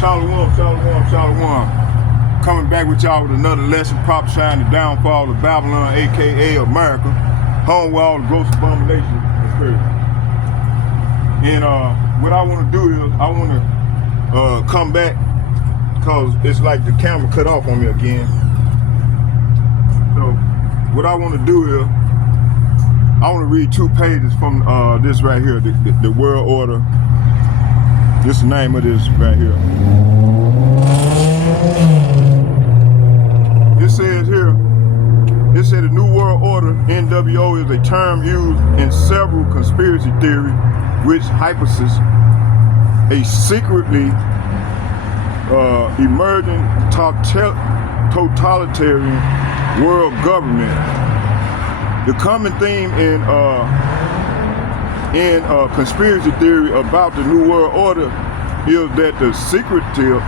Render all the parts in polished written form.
Shalom. Coming back with y'all with another lesson prophesying the downfall of Babylon, aka America, home where all the gross abominations occur. And what I want to do is I want to come back because it's like the camera cut off on me again. So what I want to do is I want to read 2 pages from this right here, the World Order. This is the name of this right here. It said the New World Order, NWO, is a term used in several conspiracy theories which hypothesize a secretly emerging totalitarian world government. The common theme in conspiracy theory about the New World Order is that the secretive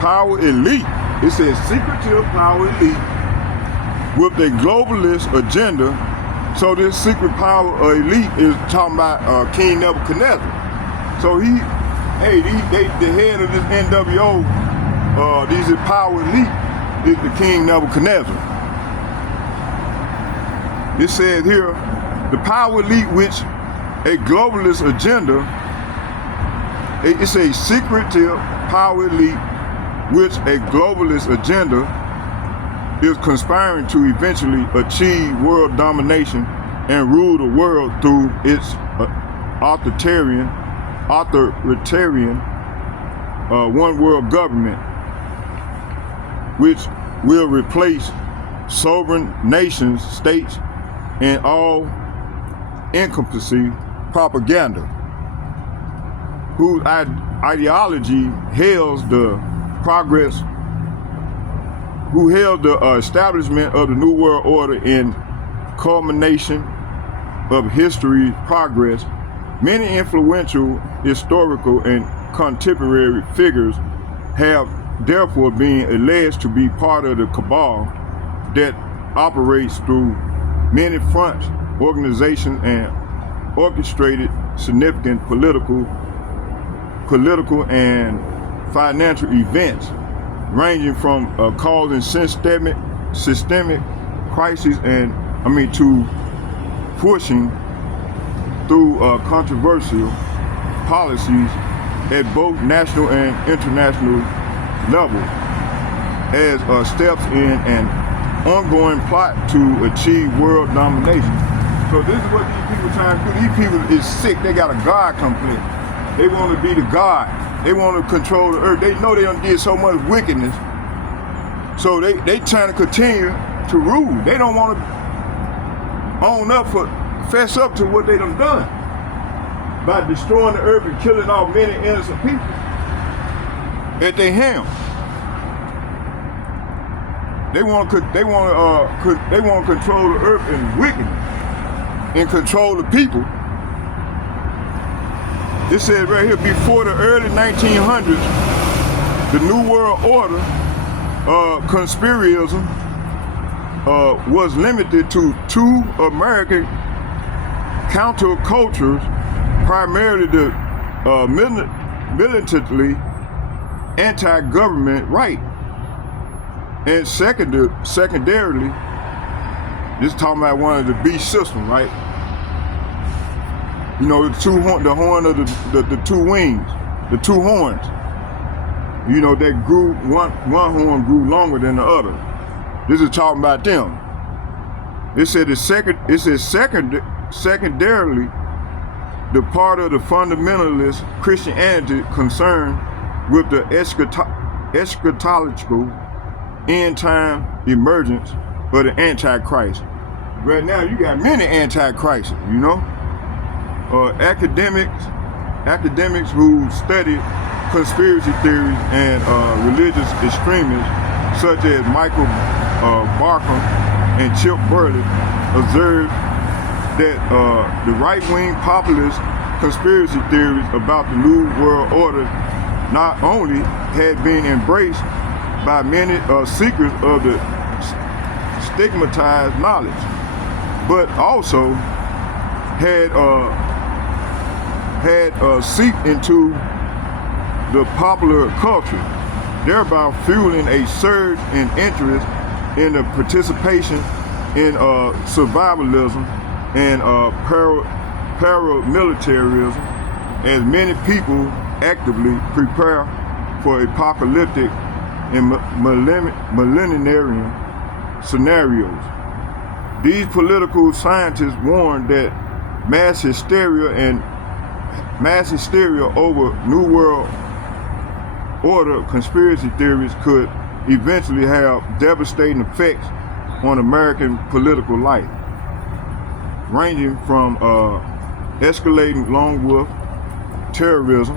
power elite, it says secretive power elite, with a globalist agenda. So this secret power elite is talking about King Nebuchadnezzar. So the head of this NWO, these power elite, is the King Nebuchadnezzar. It says here, the power elite, which a globalist agenda, it's a secretive power elite, which a globalist agenda is conspiring to eventually achieve world domination and rule the world through its authoritarian one world government, which will replace sovereign nations, states, and all encompassing propaganda, whose ideology hails the progress, who held the establishment of the New World Order in culmination of history's progress. Many influential historical and contemporary figures have therefore been alleged to be part of the cabal that operates through many fronts, organizations, and orchestrated significant political and financial events, ranging from causing systemic crises to pushing through controversial policies at both national and international level as steps in an ongoing plot to achieve world domination. So this is what these people trying to do. These people is sick. They got a God complex. They want to be the God. They want to control the earth. They know they done did so much wickedness. So they trying to continue to rule. They don't want to fess up to what they done by destroying the earth and killing off many innocent people at their hands. They want to control the earth in wickedness and control the people. It says right here, before the early 1900s, the New World Order conspiracy was limited to 2 American countercultures, primarily the militantly anti-government right, and secondarily, this is talking about one of the beast system, right? You know, the horn of the 2 wings, the 2 horns. You know, that grew, one horn grew longer than the other. This is talking about them. It said secondarily, the part of the fundamentalist Christianity concerned with the eschatological end time emergence of the Antichrist. Right now, you got many Antichrists, you know? Academics who study conspiracy theories and religious extremists, such as Michael Barker and Chip Burley, observed that the right-wing populist conspiracy theories about the New World Order not only had been embraced by many seekers of the stigmatized knowledge, but also had seeped into the popular culture, thereby fueling a surge in interest in the participation in survivalism and paramilitarism, as many people actively prepare for apocalyptic and millenarian scenarios. These political scientists warn that mass hysteria over New World Order conspiracy theories could eventually have devastating effects on American political life, ranging from escalating lone wolf terrorism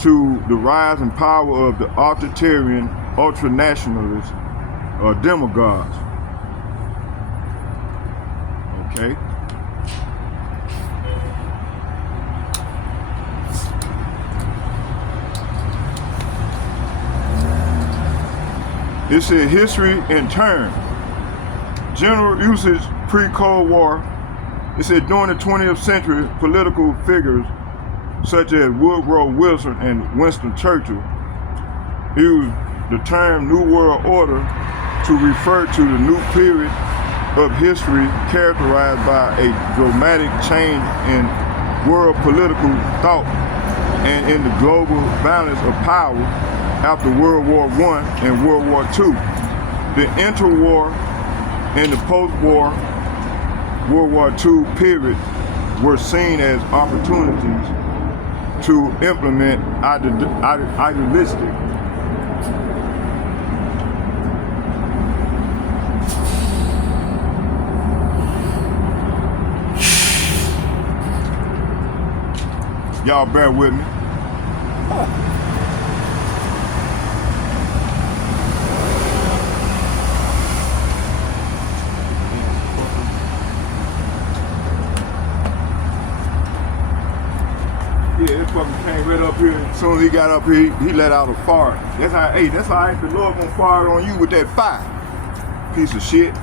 to the rise in power of the authoritarian ultranationalist demagogues. Okay. It said history and terms. General usage pre-Cold War. It said during the 20th century, political figures such as Woodrow Wilson and Winston Churchill used the term New World Order to refer to the new period of history characterized by a dramatic change in world political thought and in the global balance of power after World War I and World War II. The interwar and the post-war World War II period were seen as opportunities to implement idealistic y'all bear with me. Yeah, this fucking came right up here. As soon as he got up here, he let out a fart. That's how the Lord gonna fart on you with that fire. Piece of shit.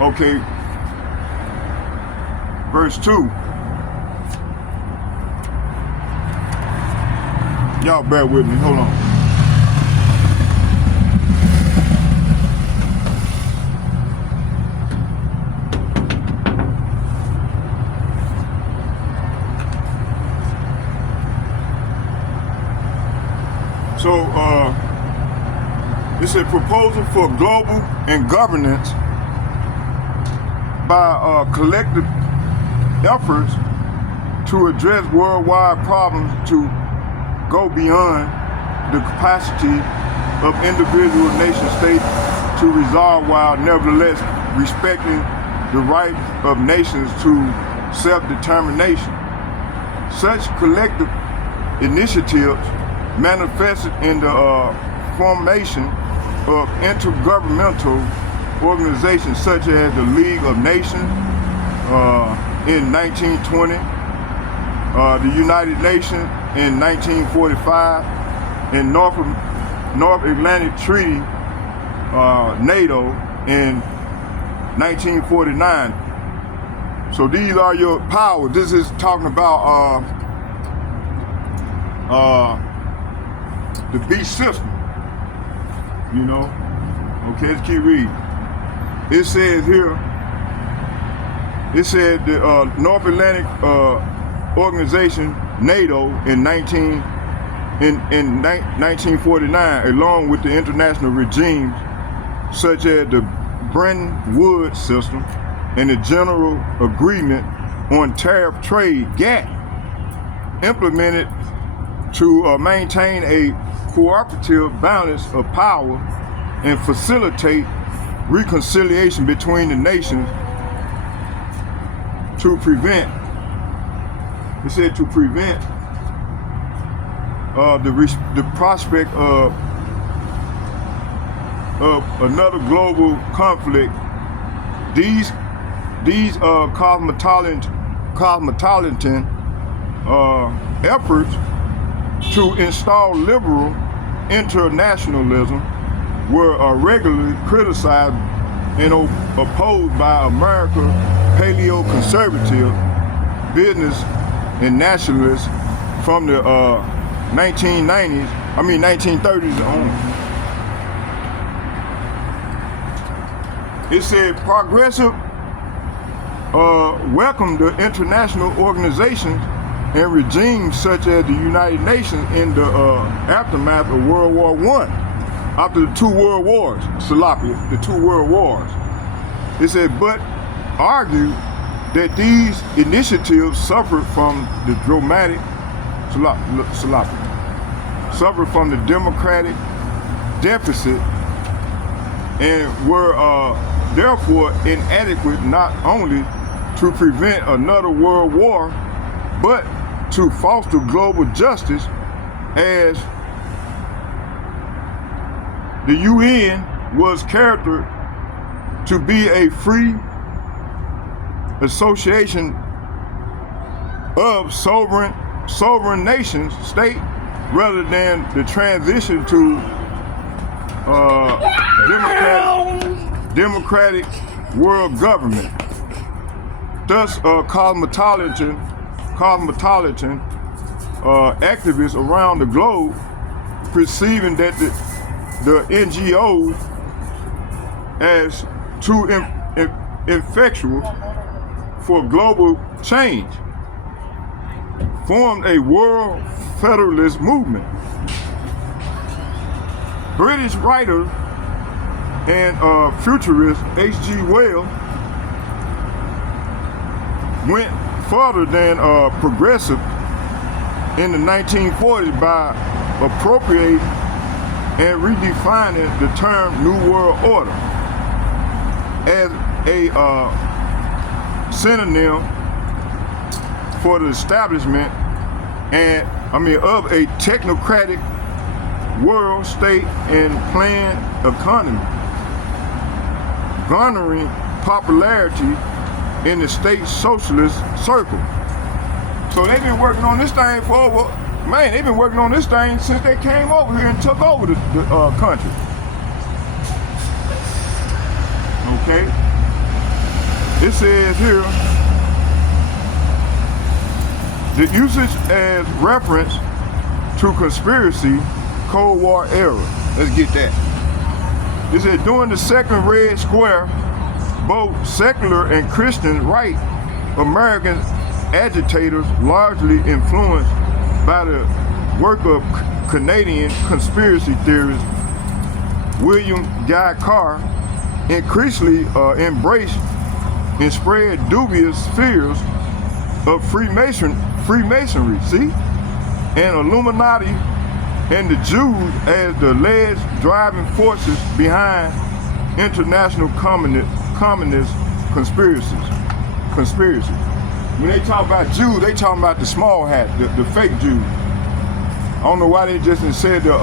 Okay, verse 2. Y'all bear with me, hold on. So, it's a proposal for global and governance by collective efforts to address worldwide problems to go beyond the capacity of individual nation states to resolve, while nevertheless respecting the right of nations to self-determination. Such collective initiatives manifested in the formation of intergovernmental organizations such as the League of Nations in 1920, the United Nations in 1945, and North Atlantic Treaty, NATO, in 1949. So these are your powers. This is talking about the beast system, you know. Okay, let's keep reading. It says here, it said the North Atlantic Organization, NATO, in 1949, along with the international regimes such as the Bretton Woods system and the General Agreement on Tariff Trade, GATT, implemented to maintain a cooperative balance of power and facilitate reconciliation between the nations to prevent, it said, to prevent the prospect of another global conflict. These cosmopolitan efforts to install liberal internationalism were regularly criticized and opposed by American paleo-conservative business and nationalists from the 1930s on. It said progressive welcomed the international organizations and regimes such as the United Nations in the aftermath of World War I, after the two world wars, the two world wars. It said, but argued that these initiatives suffered from the suffered from the democratic deficit and were therefore inadequate not only to prevent another world war, but to foster global justice, as the UN was characterized to be a free association of sovereign nations, state, rather than the transition to democratic world government. Thus, cosmopolitan activists around the globe perceiving that the NGOs as too effectual for global change formed a world federalist movement. British writer and futurist H.G. Wells went further than progressive in the 1940s by appropriating and redefining the term New World Order as a synonym for the establishment of a technocratic world state and planned economy, garnering popularity in the state socialist circle. So they've been working on this thing they've been working on this thing since they came over here and took over the country. Okay? It says here, the usage as reference to conspiracy Cold War era. Let's get that. It said during the Second Red Square, both secular and Christian right American agitators, largely influenced by the work of Canadian conspiracy theorist William Guy Carr, increasingly embraced and spread dubious fears of Freemasonry, and Illuminati and the Jews as the alleged driving forces behind international communist conspiracies. When they talk about Jews, they talking about the small hat, the fake Jews. I don't know why they just said the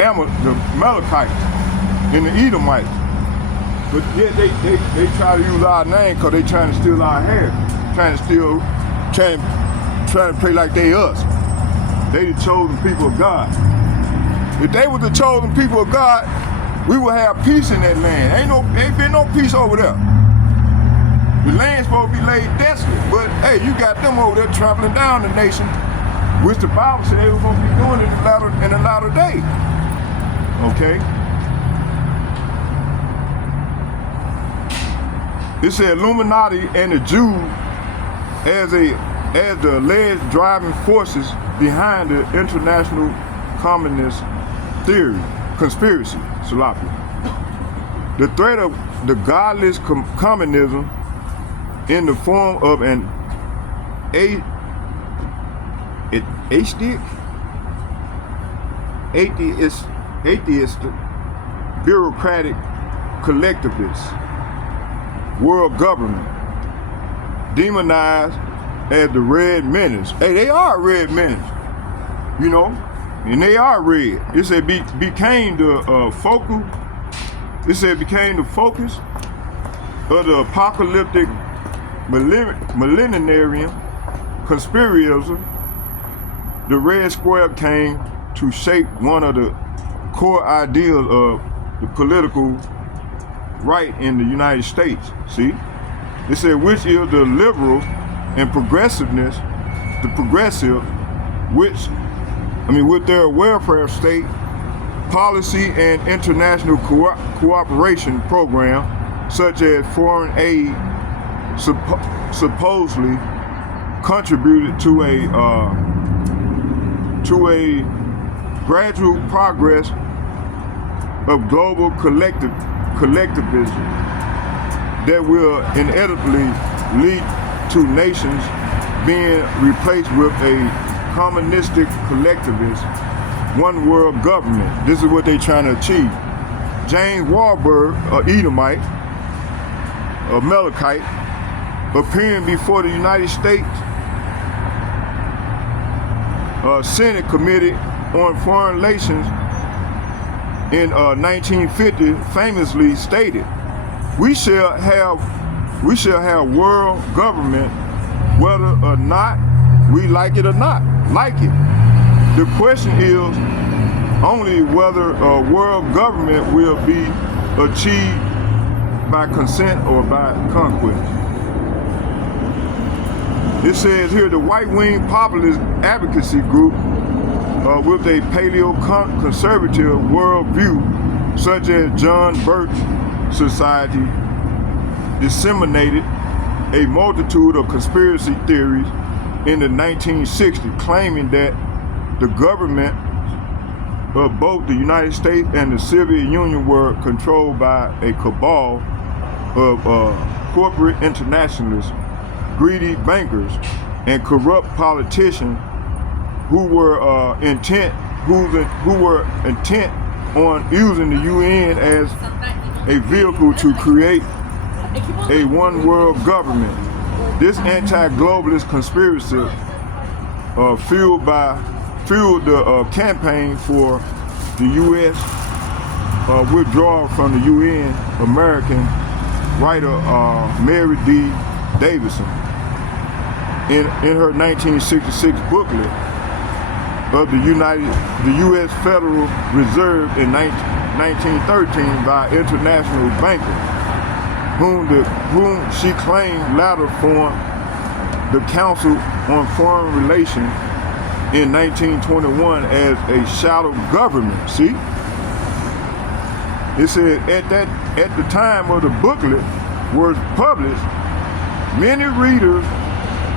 Amalekites and the Edomites. But yet they try to use our name because they trying to steal our hair, trying to play like they us. They the chosen people of God. If they were the chosen people of God, we would have peace in that land. Ain't been no peace over there. The land's supposed to be laid desolate, but hey, you got them over there trampling down the nation, which the Bible said they were supposed to be doing in the latter day. Okay. It said Illuminati and the Jews as the alleged driving forces behind the international communist theory, conspiracy, Salafia. The threat of the godless communism in the form of an atheist, bureaucratic, collectivist world government, demonized as the Red Menace. Hey, they are Red Menace, and they are red. It said became the became the focus of the apocalyptic millenarian conspiracy. The Red Square came to shape one of the core ideals of the political right in the United States. See? It said, which is the liberal and progressiveness, the progressive, with their welfare state policy and international cooperation program, such as foreign aid, supposedly contributed to a gradual progress of global collectivism that will inevitably lead to nations being replaced with a communistic collectivist one world government. This is what they're trying to achieve. James Warburg, an Edomite, a Melechite, appearing before the United States Senate Committee on Foreign Relations in 1950 famously stated, we shall have world government whether or not we like it or not like it. The question is only whether a world government will be achieved by consent or by conquest. It says here, the right-wing populist advocacy group with a paleo-conservative worldview, such as John Birch Society, disseminated a multitude of conspiracy theories in the 1960s, claiming that the government of both the United States and the Soviet Union were controlled by a cabal of corporate internationalists, greedy bankers, and corrupt politicians who were intent on using the UN as a vehicle to create a one world government. This anti-globalist conspiracy fueled the campaign for the U.S. Withdrawal from the UN. American writer Mary D. Davidson, in her 1966 booklet of the U.S. Federal Reserve in 1913 by international bankers, whom she claimed later formed the Council on Foreign Relations in 1921 as a shadow government. See? It said at the time of the booklet was published, many readers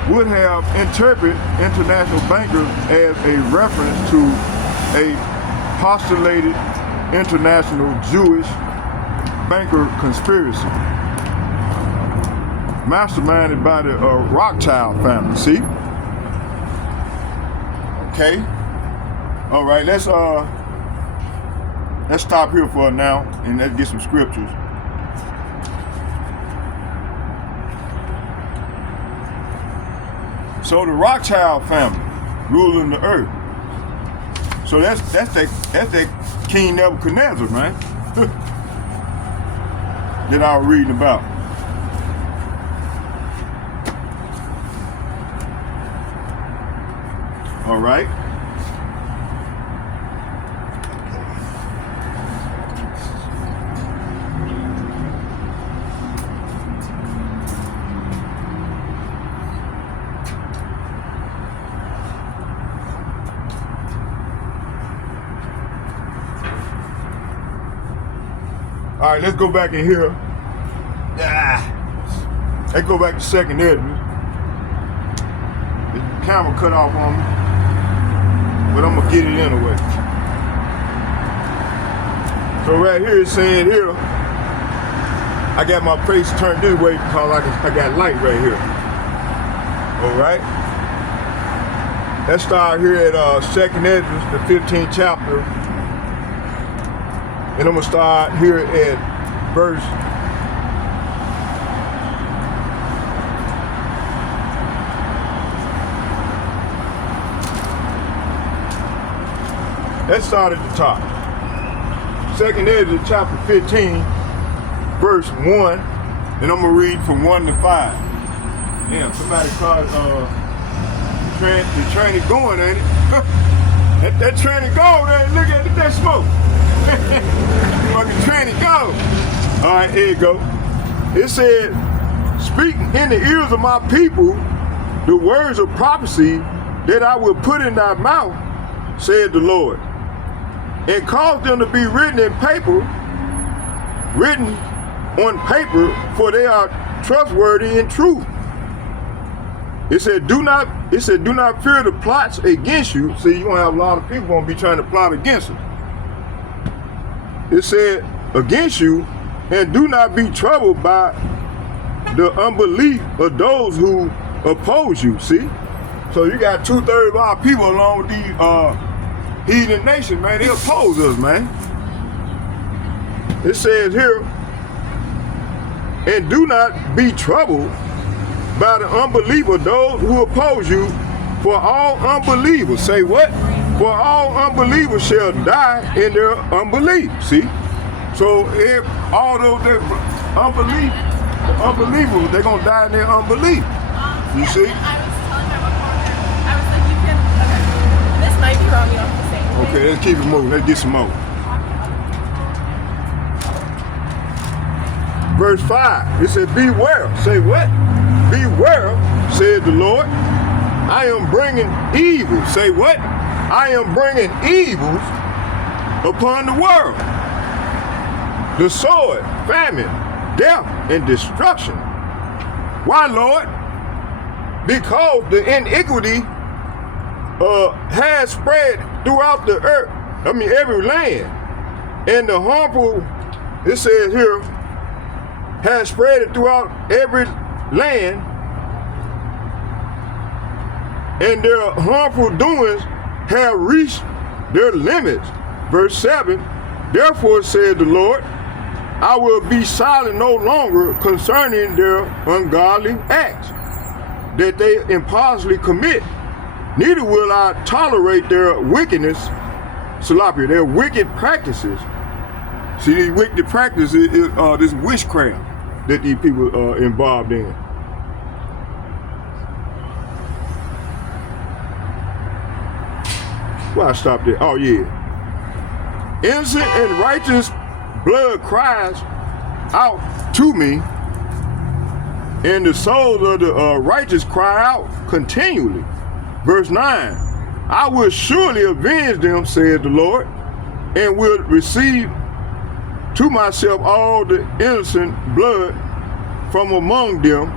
would have interpreted international bankers as a reference to a postulated international Jewish banker conspiracy masterminded by the Rothschild family. See? Okay. All right. Let's stop here for now and let's get some scriptures. So the Rothschild family ruling the earth. So that's that King Nebuchadnezzar, man. That I was reading about. All right. All right, let's go back in here. Let's go back to 2nd Edmonds. The camera cut off on me, but I'm gonna get it anyway. So right here it's saying here, I got my face turned this way because I got light right here. All right. Let's start here at 2nd Edmonds, the 15th chapter. And I'm gonna start here at verse 1. Let's start at the top. 2nd Ezra chapter 15, verse 1, and I'm gonna read from 1 to 5. Damn, somebody called the train is going, ain't it? that train is going, ain't it? Look at that smoke. Fucking tranny, go. All right, here you go. It said, speak in the ears of my people the words of prophecy that I will put in thy mouth, said the Lord, and cause them to be written on paper, for they are trustworthy and true. It said, do not fear the plots against you. See, you're gonna have a lot of people gonna be trying to plot against us. It said, against you, and do not be troubled by the unbelief of those who oppose you. See? So you got 2/3 of our people along with these heathen nations, man. They oppose us, man. It says here, and do not be troubled by the unbelief of those who oppose you, for all unbelievers, say what? For all unbelievers shall die in their unbelief. See? So if all those that unbelievers, they're gonna die in their unbelief. You see? I was telling my reporter, I was like, you can, okay, this might be wrong, you don't have to say anything. Okay, let's keep it moving. Let's get some more. Verse 5, it said, beware. Say what? Beware, said the Lord. I am bringing evil. Say what? I am bringing evils upon the world. The sword, famine, death, and destruction. Why, Lord? Because the iniquity has spread throughout the earth, every land. And the harmful, it says here, has spread throughout every land, and their harmful doings have reached their limits. Verse 7, therefore said the Lord, I will be silent no longer concerning their ungodly acts that they impiously commit, neither will I tolerate their wickedness, Salapia, their wicked practices. See, these wicked practices is this witchcraft that these people are involved in. Well, I stopped there. Oh, yeah. Innocent and righteous blood cries out to me, and the souls of the righteous cry out continually. Verse 9, I will surely avenge them, said the Lord, and will receive to myself all the innocent blood from among them.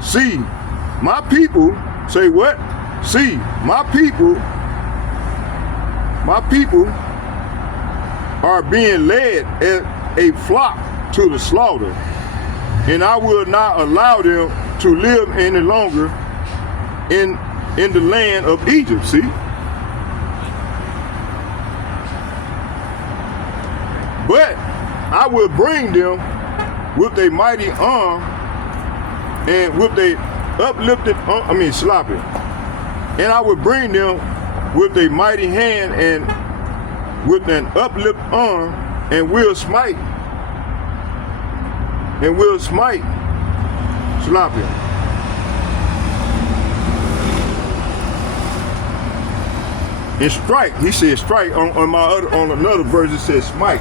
See, my people, say what? See, my people are being led as a flock to the slaughter, and I will not allow them to live any longer in the land of Egypt. See? But I will bring them with a mighty arm and with a uplifted arm, sloppy. And I will bring them with a mighty hand and with an uplifted arm, and will smite sloppy. And strike, he said strike. On another verse it says smite.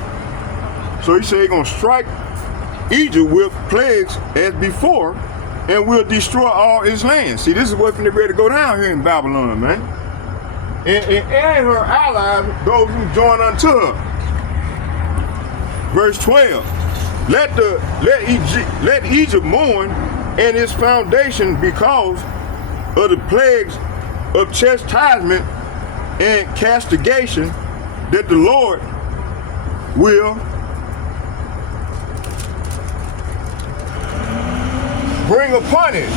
So he said he's gonna strike Egypt with plagues as before, and will destroy all its land. See, this is what's ready to go down here in Babylon, man. And her allies, those who join unto her. Verse 12. Let Egypt mourn and its foundation because of the plagues of chastisement and castigation that the Lord will bring upon it.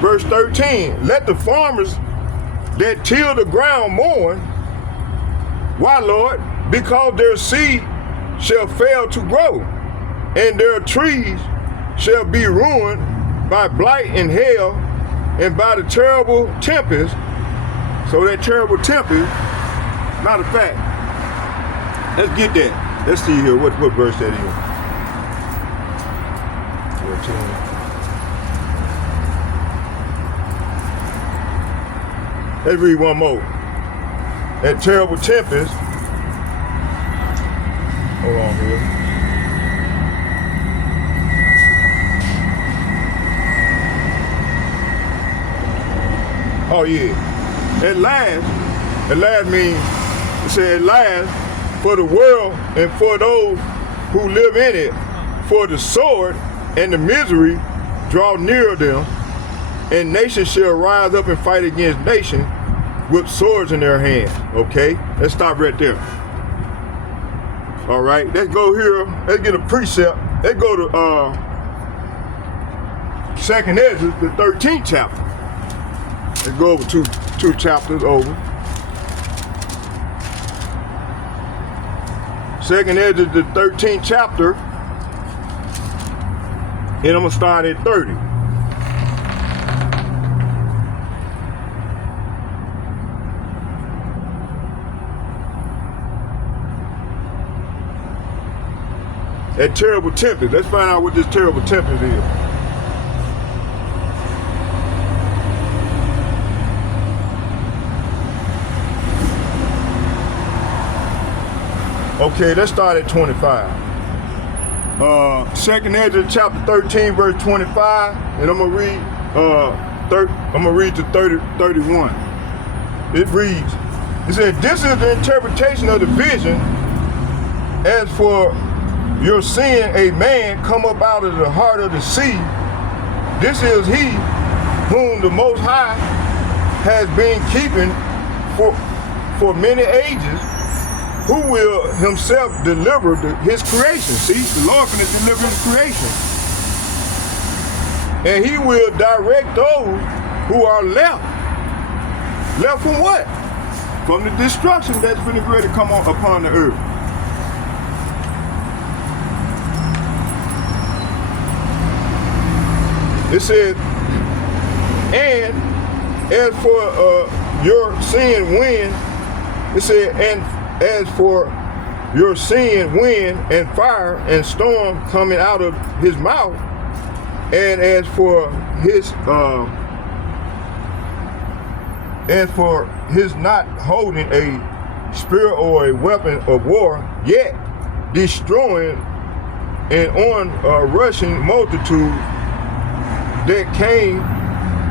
Verse 13, let the farmers that till the ground mourn. Why, Lord? Because their seed shall fail to grow, and their trees shall be ruined by blight and hail, and by the terrible tempest. So that terrible tempest, not a fact. Let's get that. Let's see here what verse that is. 14. Let's read one more. That terrible tempest Hold on here. Oh yeah. At last means, it said at last, for the world and for those who live in it, for the sword and the misery draw near them, and nation shall rise up and fight against nation with swords in their hands. Okay, let's stop right there. All right, let's go here. Let's get a precept. Let's go to 2nd Ezra, the 13th chapter. Let's go over two chapters over. 2nd Ezra, the 13th chapter, and I'm gonna start at 30. That terrible tempest. Let's find out what this terrible tempest is. Okay, let's start at 25. 2nd Ezra chapter 13, verse 25, and I'm gonna read to 31. It reads, it said, this is the interpretation of the vision. As for your seeing a man come up out of the heart of the sea, this is he whom the Most High has been keeping for many ages, who will himself deliver his creation. See, the Lord can deliver his creation. And he will direct those who are left. Left from what? From the destruction that's been ready to come upon the earth. It says, and as for your seeing wind, it said, and as for your seeing wind and fire and storm coming out of his mouth, and as for his not holding a spear or a weapon of war, yet destroying and on a rushing multitude that came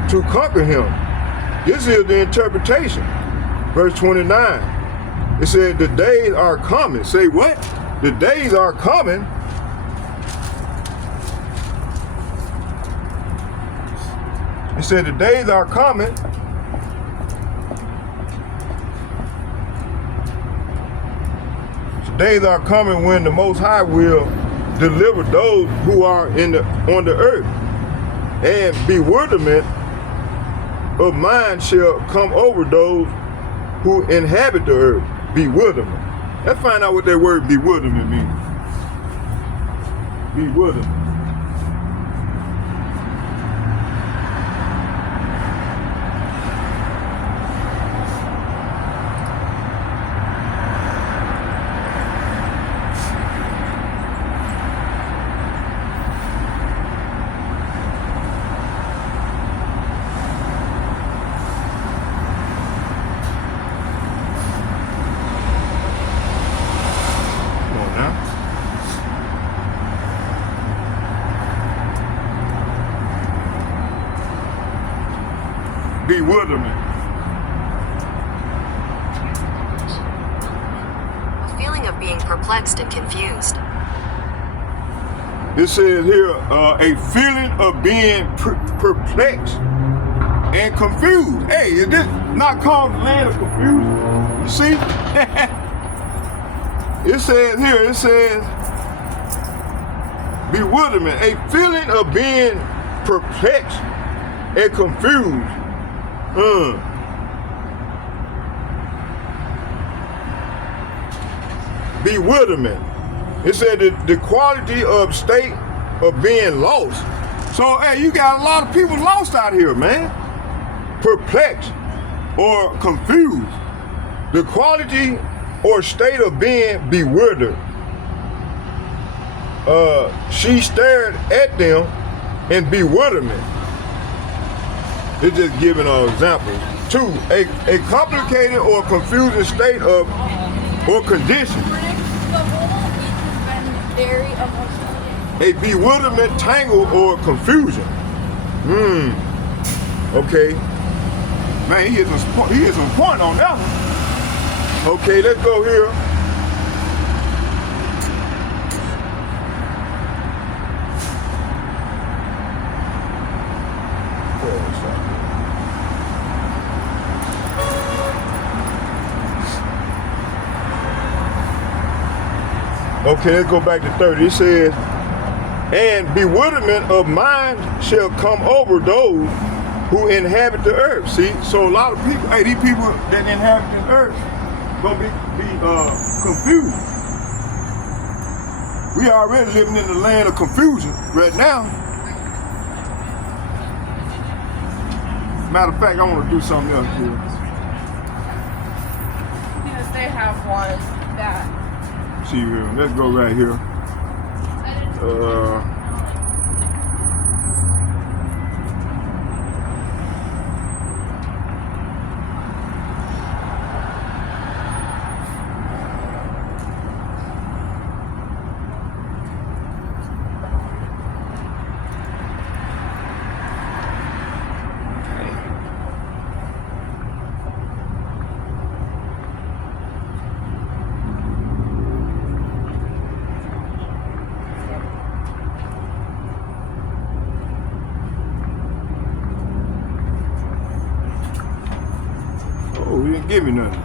to conquer him. This is the interpretation. Verse 29. It said, the days are coming. Say what? The days are coming. It said, the days are coming. The days are coming when the Most High will deliver those who are on the earth, and bewilderment of mind shall come over those who inhabit the earth. Bewilderment. Let's find out what that word bewilderment means. Bewilderment. Bewilderment. A feeling of being perplexed and confused. It says here, a feeling of being perplexed and confused. Hey, is this not called the land of confusion? You see? It says here, it says, bewilderment, a feeling of being perplexed and confused. Bewilderment. It said the quality of state of being lost. So, hey, you got a lot of people lost out here, man. Perplexed or confused. The quality or state of being bewildered. She stared at them in bewilderment. It's just giving an example. 2, a complicated or confusing state of or condition. emotionally. A bewilderment, tangle, or confusion. Okay. Man, he is some point on that one. Okay, let's go here. Okay, let's go back to 30. It says, and bewilderment of mind shall come over those who inhabit the earth. See, so a lot of people, hey, these people that inhabit the earth gonna be confused. We already living in the land of confusion right now. Matter of fact, I want to do something else here. Because they have one that. See here, let's go right here. Oh, he didn't give me nothing.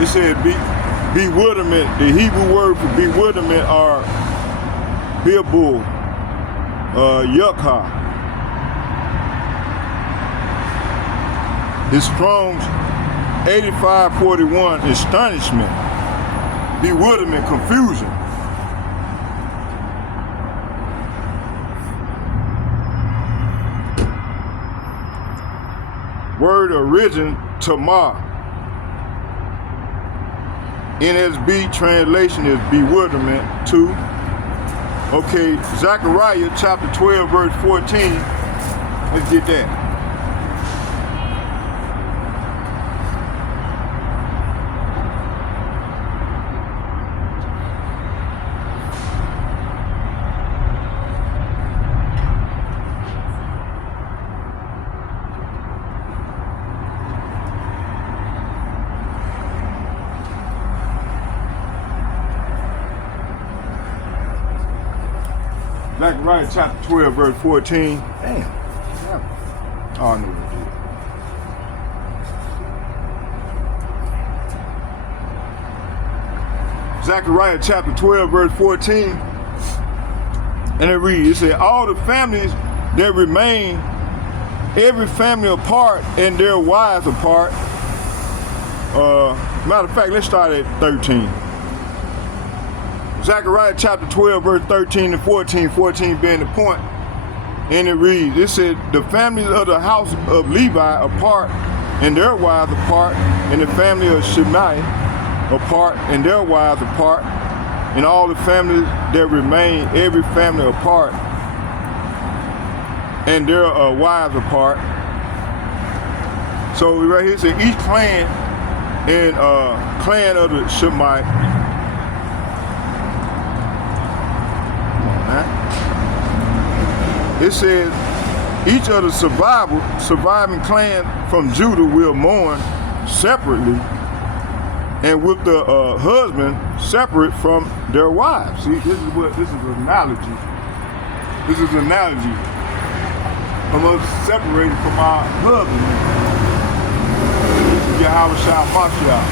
It said bewilderment. The Hebrew word for bewilderment are bilbul, yukha. His Strong's 8541, astonishment, bewilderment, confusion. Word origin, tamar. NSB translation is bewilderment too. Okay, Zechariah chapter 12 verse 14. Let's get that. Zechariah chapter 12, verse 14. Damn. Oh, I knew what it did. Zechariah chapter 12, verse 14. And it reads, it said, all the families that remain, every family apart and their wives apart. Matter of fact, let's start at 13. Zechariah chapter 12, verse 13 and 14, 14 being the point. And it reads, it said, the families of the house of Levi apart and their wives apart, and the family of Shimei apart and their wives apart, and all the families that remain, every family apart and their wives apart. So right here it said, each clan and clan of the Shemite. It says each of the surviving clan from Judah will mourn separately and with the husband separate from their wives. See, this is an analogy. This is an analogy of us separated from our husband. This is Yahweh Shah Mashiach.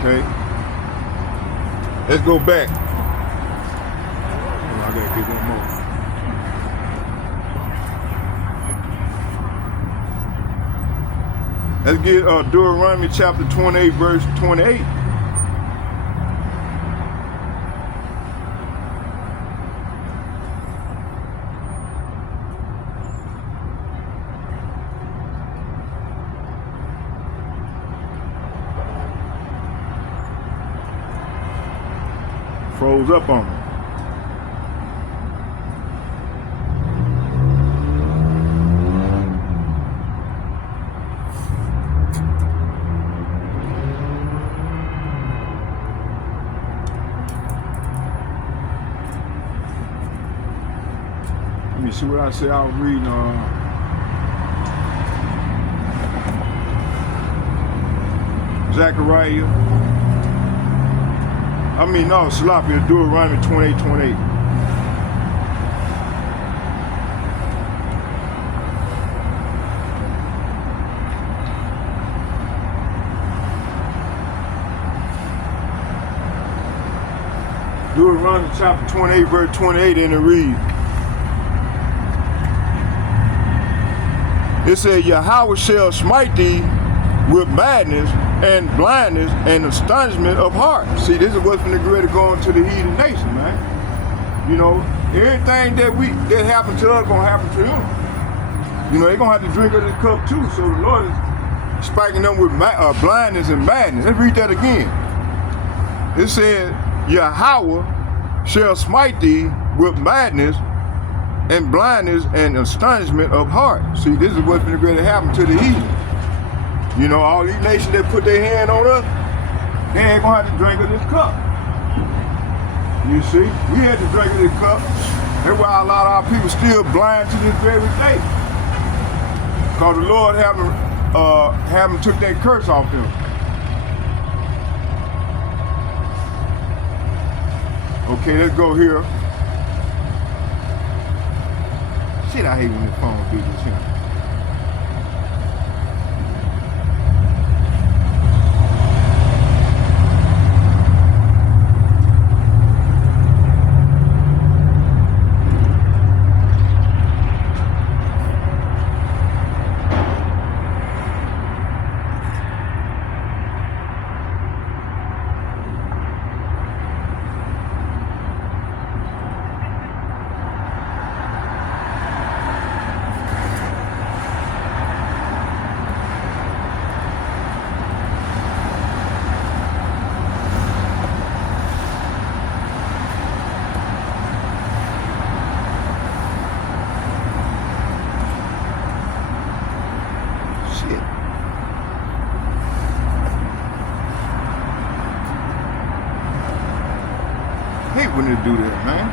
Okay. Let's go back. I gotta get one more. Let's get Deuteronomy chapter 28, verse 28. Froze up on me. Let me see what I said. I was reading Zechariah. Salafi, Deuteronomy 28:28. Deuteronomy chapter 28, verse 28, and it reads. It said, Yahweh shall smite thee with madness and blindness and astonishment of heart. See, this is what's going to get ready to go into the heathen nation, man. You know, everything that happened to us gonna happen to them. You know, they're gonna have to drink of this cup too. So the Lord is spiking them with blindness and madness. Let's read that again. It said, Yahweh shall smite thee with madness and blindness and astonishment of heart. See, this is what's going to happen to the heathen. You know, all these nations that put their hand on us, they ain't going to have to drink of this cup. You see, we had to drink of this cup. That's why a lot of our people still blind to this very day. Because the Lord haven't took that curse off them. Okay, let's go here. Shit, I hate when the phone do this here. I hate when they do that, man.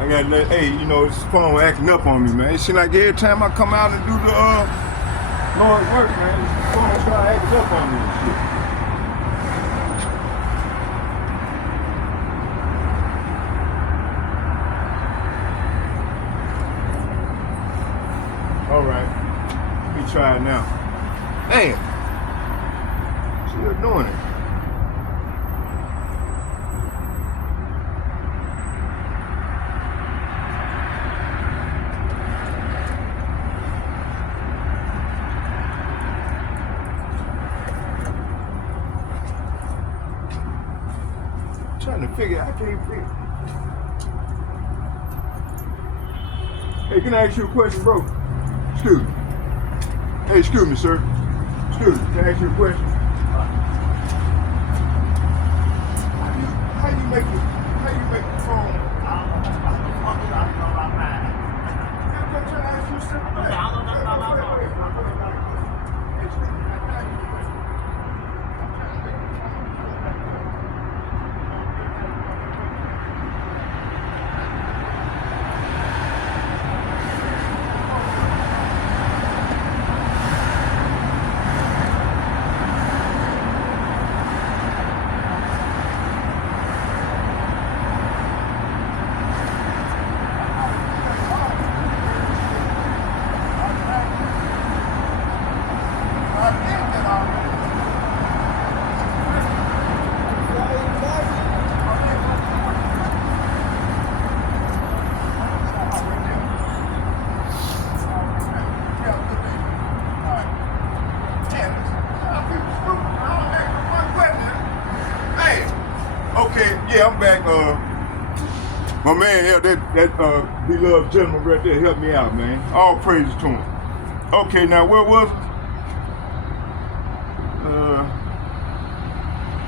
I gotta let, hey, you know, this phone acting up on me, man. It seems like every time I come out and do the Lord's work, man, this phone start acting up on me and shit. All right, let me try it now. Damn, still doing it. I'm trying to figure, I can't figure. Hey, can I ask you a question, bro? Excuse me. Hey, excuse me, sir. Excuse me. Can I ask you a question? How you make the phone? I'm trying to ask you something. Okay, yeah, I'm back. My man here, that beloved gentleman right there helped me out, man. All praises to him. Okay, now where was I?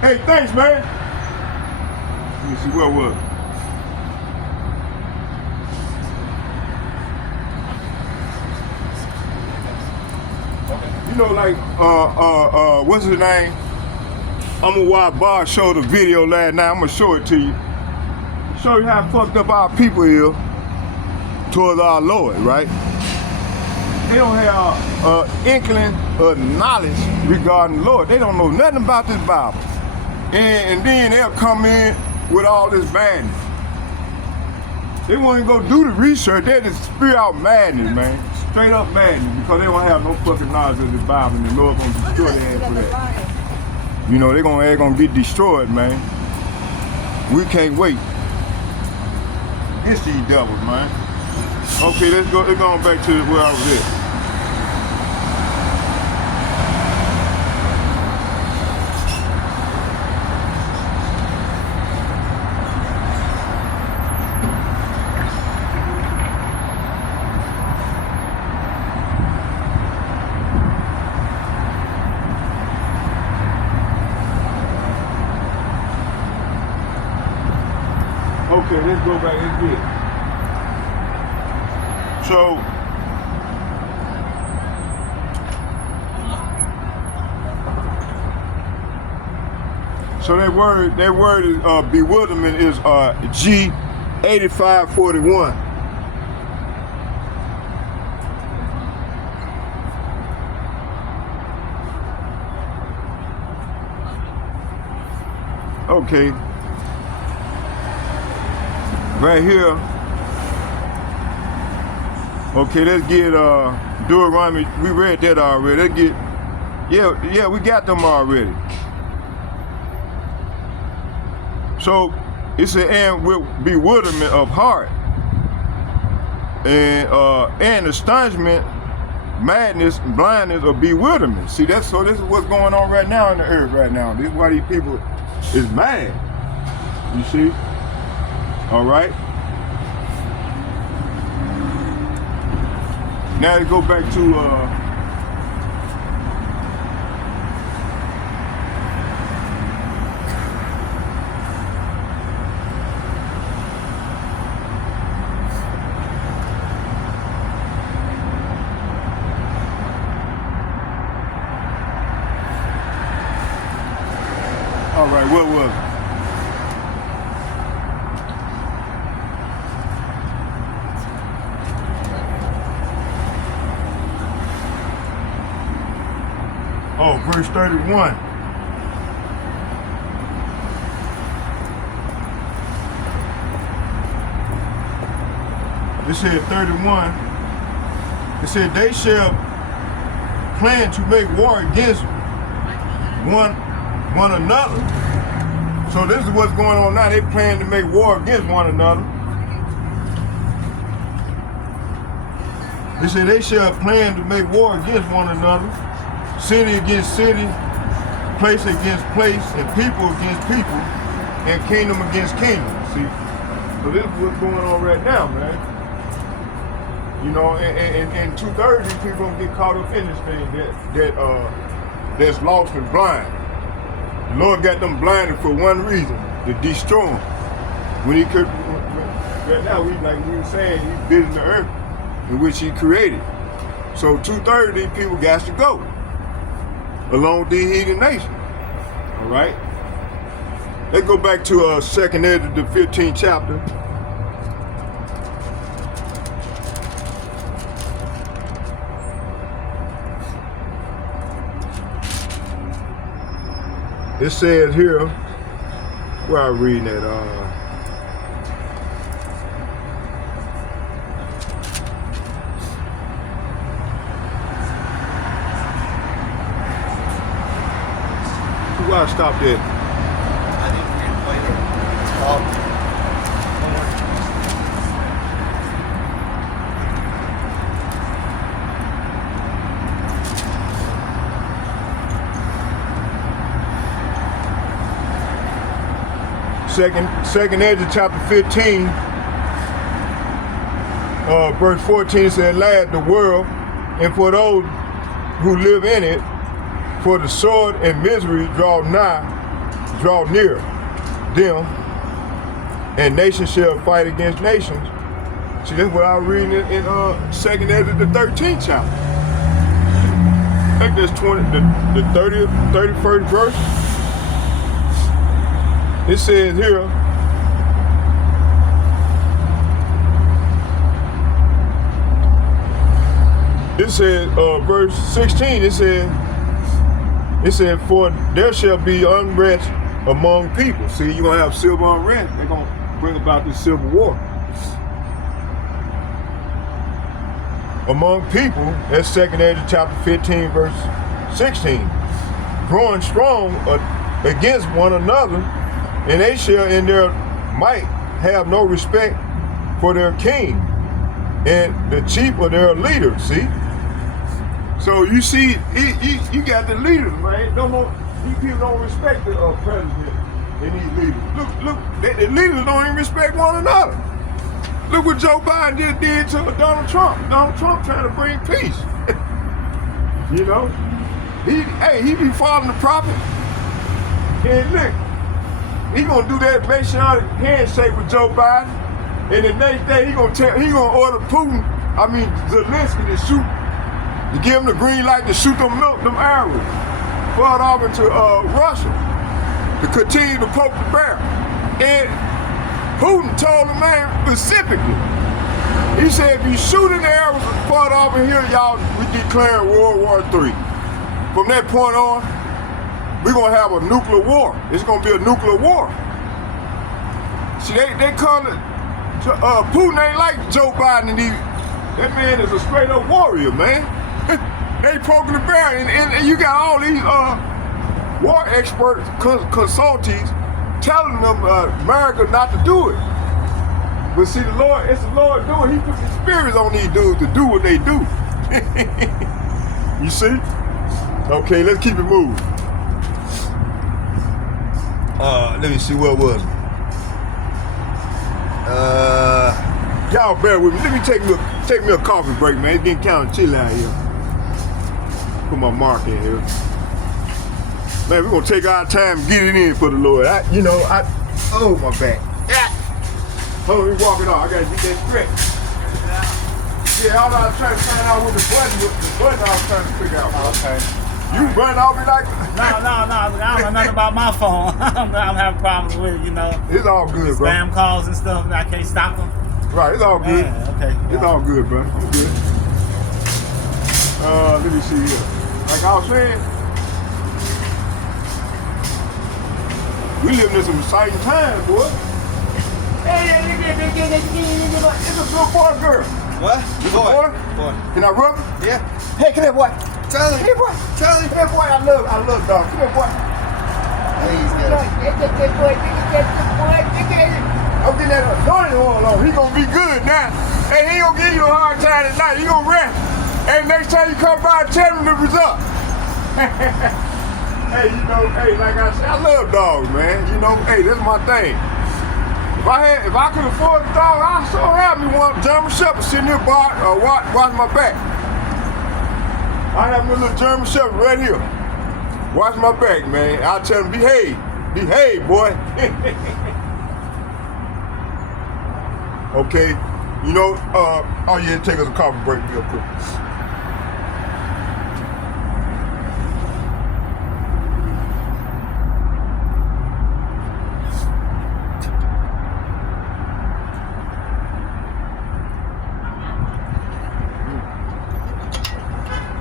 Hey, thanks, man. Let me see, where was I? You know, like, what's his name? I'm gonna watch Bob show the video last night. I'm gonna show it to you. Show you how fucked up our people is towards our Lord, right? They don't have inkling of knowledge regarding the Lord. They don't know nothing about this Bible. And then they'll come in with all this madness. They won't even go do the research. They just spew out madness, man. Straight up madness, because they don't have no fucking knowledge of the Bible, and the Lord gonna destroy their ass for that. You know, they're gonna get destroyed, man. We can't wait. It's these devils, man. Okay, let's go back to where I was at. Okay, let's go back. Let's get it. So that word is bewilderment is G8541. Okay. Right here. Okay, let's get Deuteronomy. We read that already. Let's get, yeah, we got them already. So it's an and with bewilderment of heart and astonishment, madness, blindness, or bewilderment. See, this is what's going on right now in the earth right now. This is why these people is mad. You see? All right. Now let's go back to all right, what was it? Oh, verse 31. It said 31. It said they shall plan to make war against one another. So this is what's going on now. They plan to make war against one another. They said they shall plan to make war against one another. City against city, place against place, and people against people, and kingdom against kingdom. See, so this is what's going on right now, man. You know, and 2/3 of these people gonna get caught up in this thing that's lost and blind. The Lord got them blinded for one reason: to destroy them. When He could, right now, like we were saying, He's building the earth in which He created. So 2/3 of these people got to go, along with the heathen nation. All right. Let's go back to 2nd Ezra, the 15th chapter. It says here, where I reading that, where I stopped at? I think we're gonna play it. It's called. Second Ezra chapter 15, verse 14 said, last the world, and for those who live in it, for the sword and misery draw near them, and nation shall fight against nations. See, that's what I was reading in 2nd Ezra, the 13th chapter. I think that's the 30th, 31st verse. It says here, it says, verse 16, it said, for there shall be unrest among people. See, you're going to have civil unrest. They're going to bring about this civil war. Among people, that's 2nd Ezra chapter 15, verse 16. Growing strong against one another, and they shall in their might have no respect for their king and the chief of their leaders, see? So you see, you got the leaders, man. These people don't respect the president and these leaders. Look, the leaders don't even respect one another. Look what Joe Biden just did to Donald Trump. Donald Trump trying to bring peace. You know, he be following the prophet. And look, he gonna do that Messianic handshake with Joe Biden, and the next day he gonna order Putin, Zelensky to shoot. To give them the green light to shoot them arrows, flood off into Russia, to continue to poke the bear. And Putin told the man specifically, he said, if you shoot in the arrows and flood off in here, y'all, we declare World War III. From that point on, we're gonna have a nuclear war. It's gonna be a nuclear war. See, they call it, Putin ain't like Joe Biden, and that man is a straight up warrior, man. They poking the bear, and you got all these war experts, consultees, telling them America not to do it. But see, it's the Lord doing. He puts his spirits on these dudes to do what they do. You see? Okay, let's keep it moving. Let me see, what was it? Y'all bear with me. Let me take me a coffee break, man. It's getting kind of chilly out here. Put my mark in here. Man, we're gonna take our time and get it in for the Lord. Oh, my back. Hold on, let me walk it off. I gotta get that stretch. Yeah, all I was trying to find out what the button I was trying to figure out. Okay. You run off me like... No. I don't know nothing about my phone. I'm having problems with it, you know. It's all good, bro. Spam calls and stuff, I can't stop them. Right, it's all good. Yeah, okay. It's all good, bro. I'm good. Let me see here. Like I was saying, we living in some exciting times, boy. Hey, it's a good boy, girl. What? Boy. Can I rub him? Yeah. Hey, come here, boy. Charlie. Come here, boy. Charlie. Come here, boy. I love dogs. Come here, boy. Please, yes. I'm getting that anointing oil on. He gonna be good now. Hey, he ain't gonna give you a hard time tonight. He gonna rest. Hey, next time you come by, tell him the result. Hey, like I said, I love dogs, man. Hey, that's my thing. If I could afford a dog, I'd so have me one German Shepherd sitting here watching my back. I have my little German Shepherd right here. Watch my back, man. I'll tell him, behave, boy. Okay, oh yeah, take us a coffee break real quick.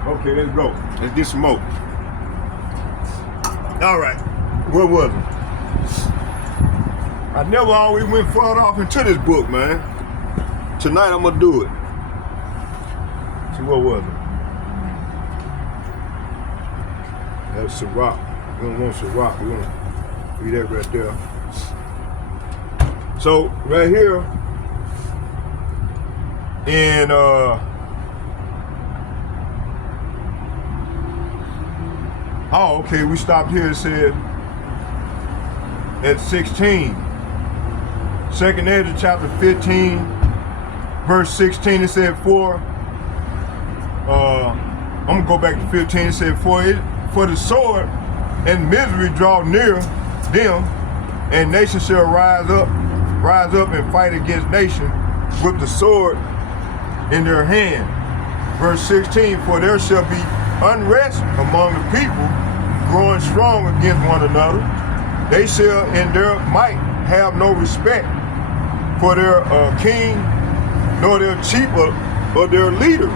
Okay, let's go. Let's get some more. All right, where was it? I never always went far off into this book, man. Tonight I'm gonna do it. See, what was it? That's Sirach. We don't want Sirach. We want to read that right there. So right here in oh, okay, we stopped here and said at 16. 2nd Ezra chapter 15, verse 16, it said, I'm gonna go back to 15. It said, for the sword and misery draw near them, and nation shall rise up and fight against nation with the sword in their hand. Verse 16, for there shall be unrest among the people, growing strong against one another. They shall in their might have no respect for their king, nor their chief or their leaders.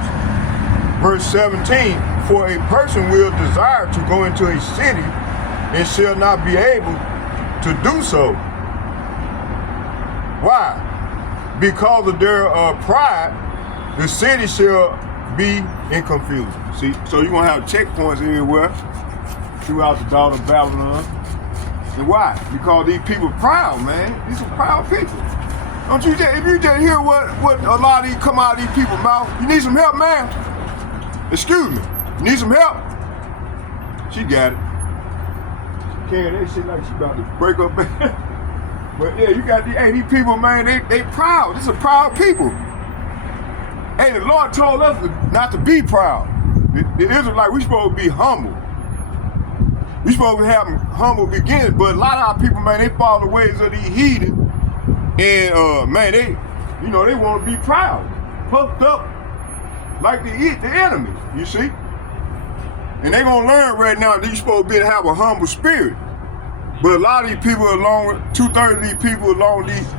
Verse 17, for a person will desire to go into a city and shall not be able to do so. Why? Because of their pride, the city shall be in confusion. See, so you're gonna have checkpoints everywhere throughout the daughter of Babylon. And why? Because these people are proud, man. These are proud people. Don't you just, if you just hear what a lot of these come out of these people's mouth, you need some help, man? Excuse me, you need some help? She got it. She carrying that shit like she about to break her back. But yeah, you got these people, man, they proud. This is proud people. Hey, the Lord told us not to be proud. The Israelites, we supposed to be humble. We supposed to have humble beginnings, but a lot of our people, man, they follow the ways of these heathen. And man, they want to be proud, puffed up like they eat the enemies, you see? And they gonna learn right now that you supposed to have a humble spirit. But a lot of these people along, 2/3 of these people along these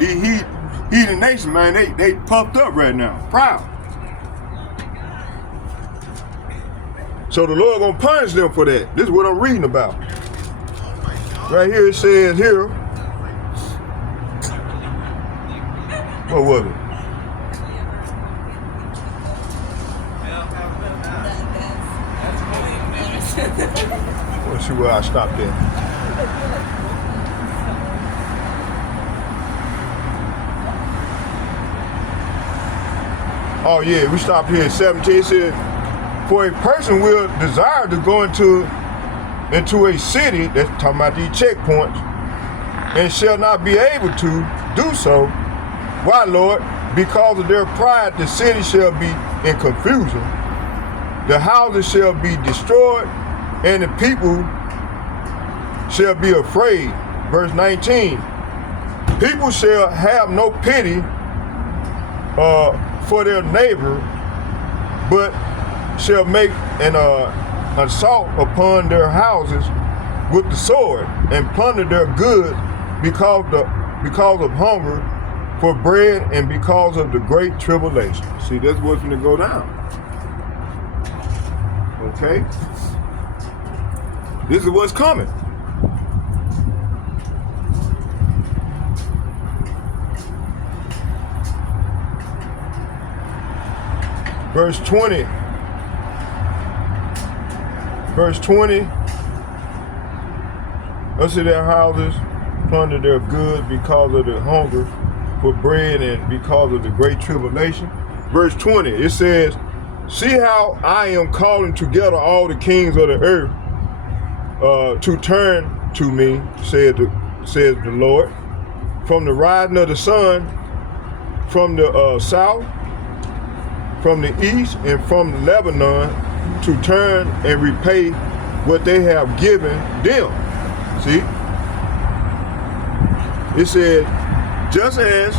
heathen nations, man, they puffed up right now, proud. So the Lord gonna punish them for that. This is what I'm reading about. Right here it says here, what was it? Let's see where I stopped at. Oh yeah, we stopped here at 17. It said, for a person will desire to go into a city, that's talking about these checkpoints, and shall not be able to do so. Why, Lord? Because of their pride, the city shall be in confusion. The houses shall be destroyed, and the people shall be afraid. Verse 19, people shall have no pity for their neighbor, but shall make an assault upon their houses with the sword and plunder their goods because of hunger for bread and because of the great tribulation. See, that's what's going to go down. Okay? This is what's coming. Verse 20. Let's see, their houses plunder their goods because of the hunger for bread and because of the great tribulation. Verse 20, it says, see how I am calling together all the kings of the earth to turn to me, says the Lord, from the rising of the sun, from the south, from the east, and from Lebanon, to turn and repay what they have given them. See? It said, just as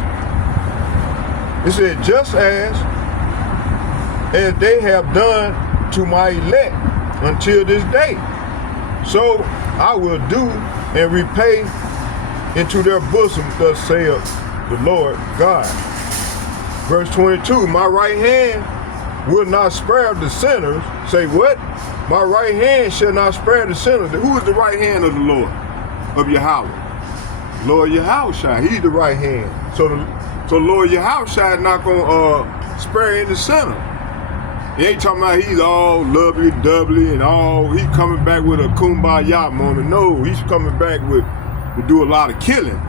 they have done to my elect until this day, so I will do and repay into their bosom, thus saith the Lord God. Verse 22, my right hand will not spare the sinners. Say what? My right hand shall not spare the sinners. Who is the right hand of the Lord? Of Yahweh. Lord Yahushua, he's the right hand. So Lord Yahushua is not going to spare any sinner. He ain't talking about he's all lovey-dovey and all, he's coming back with a kumbaya moment. No, he's coming back to do a lot of killing.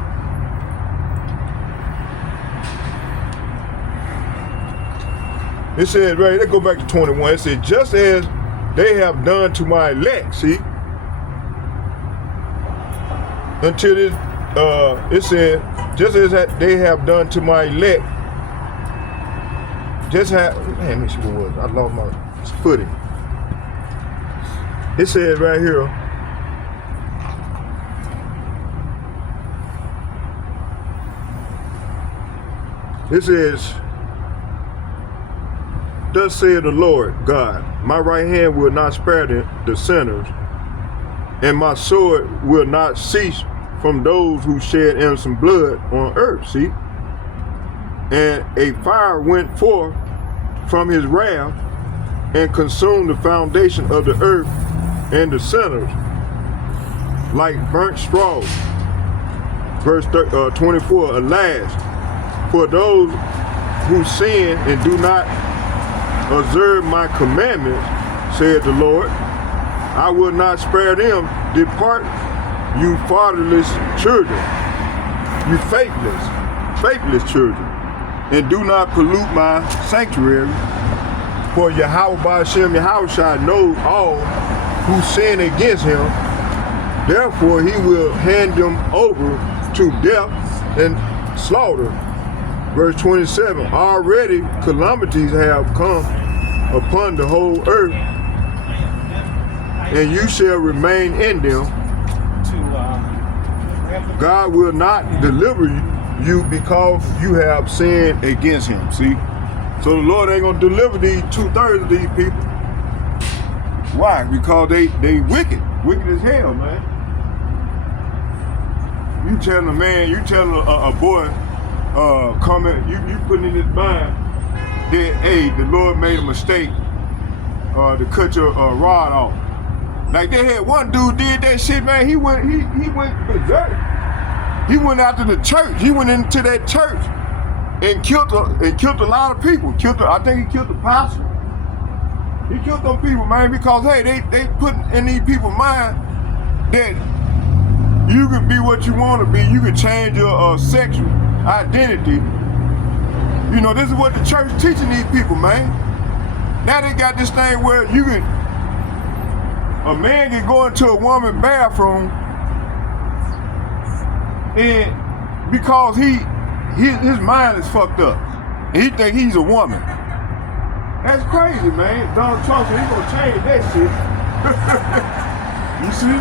It says, right, let's go back to 21. It says, just as they have done to my elect, see? Until this, it said, just as they have done to my elect, just had, man, let me see what it was. I lost my footing. It says right here, it says, thus saith the Lord God, my right hand will not spare the sinners, and my sword will not cease from those who shed innocent blood on earth. See? And a fire went forth from his wrath and consumed the foundation of the earth and the sinners like burnt straw. Verse 24, alas, for those who sin and do not observe my commandments, said the Lord, I will not spare them. Depart, you fatherless children, you faithless children, and do not pollute my sanctuary. For Yahweh Ba'ashem Yahweh knows all who sin against him. Therefore he will hand them over to death and slaughter. Verse 27, already calamities have come upon the whole earth, and you shall remain in them. God will not deliver you because you have sinned against him. See? So the Lord ain't gonna deliver these 2/3 of these people. Why? Because they wicked as hell, man. You telling a man, you telling a boy, you putting in his mind that, hey, the Lord made a mistake to cut your rod off. Like they had one dude did that shit, man. He went berserk. He went after the church. He went into that church and killed a lot of people. I think he killed the pastor. He killed them people, man, because hey, they put in these people's mind that you can be what you want to be. You can change your sexual identity. You know, this is what the church teaching these people, man. Now they got this thing where a man can go into a woman's bathroom and because his mind is fucked up and he think he's a woman. That's crazy, man. Donald Trump said he's gonna change that shit. You see?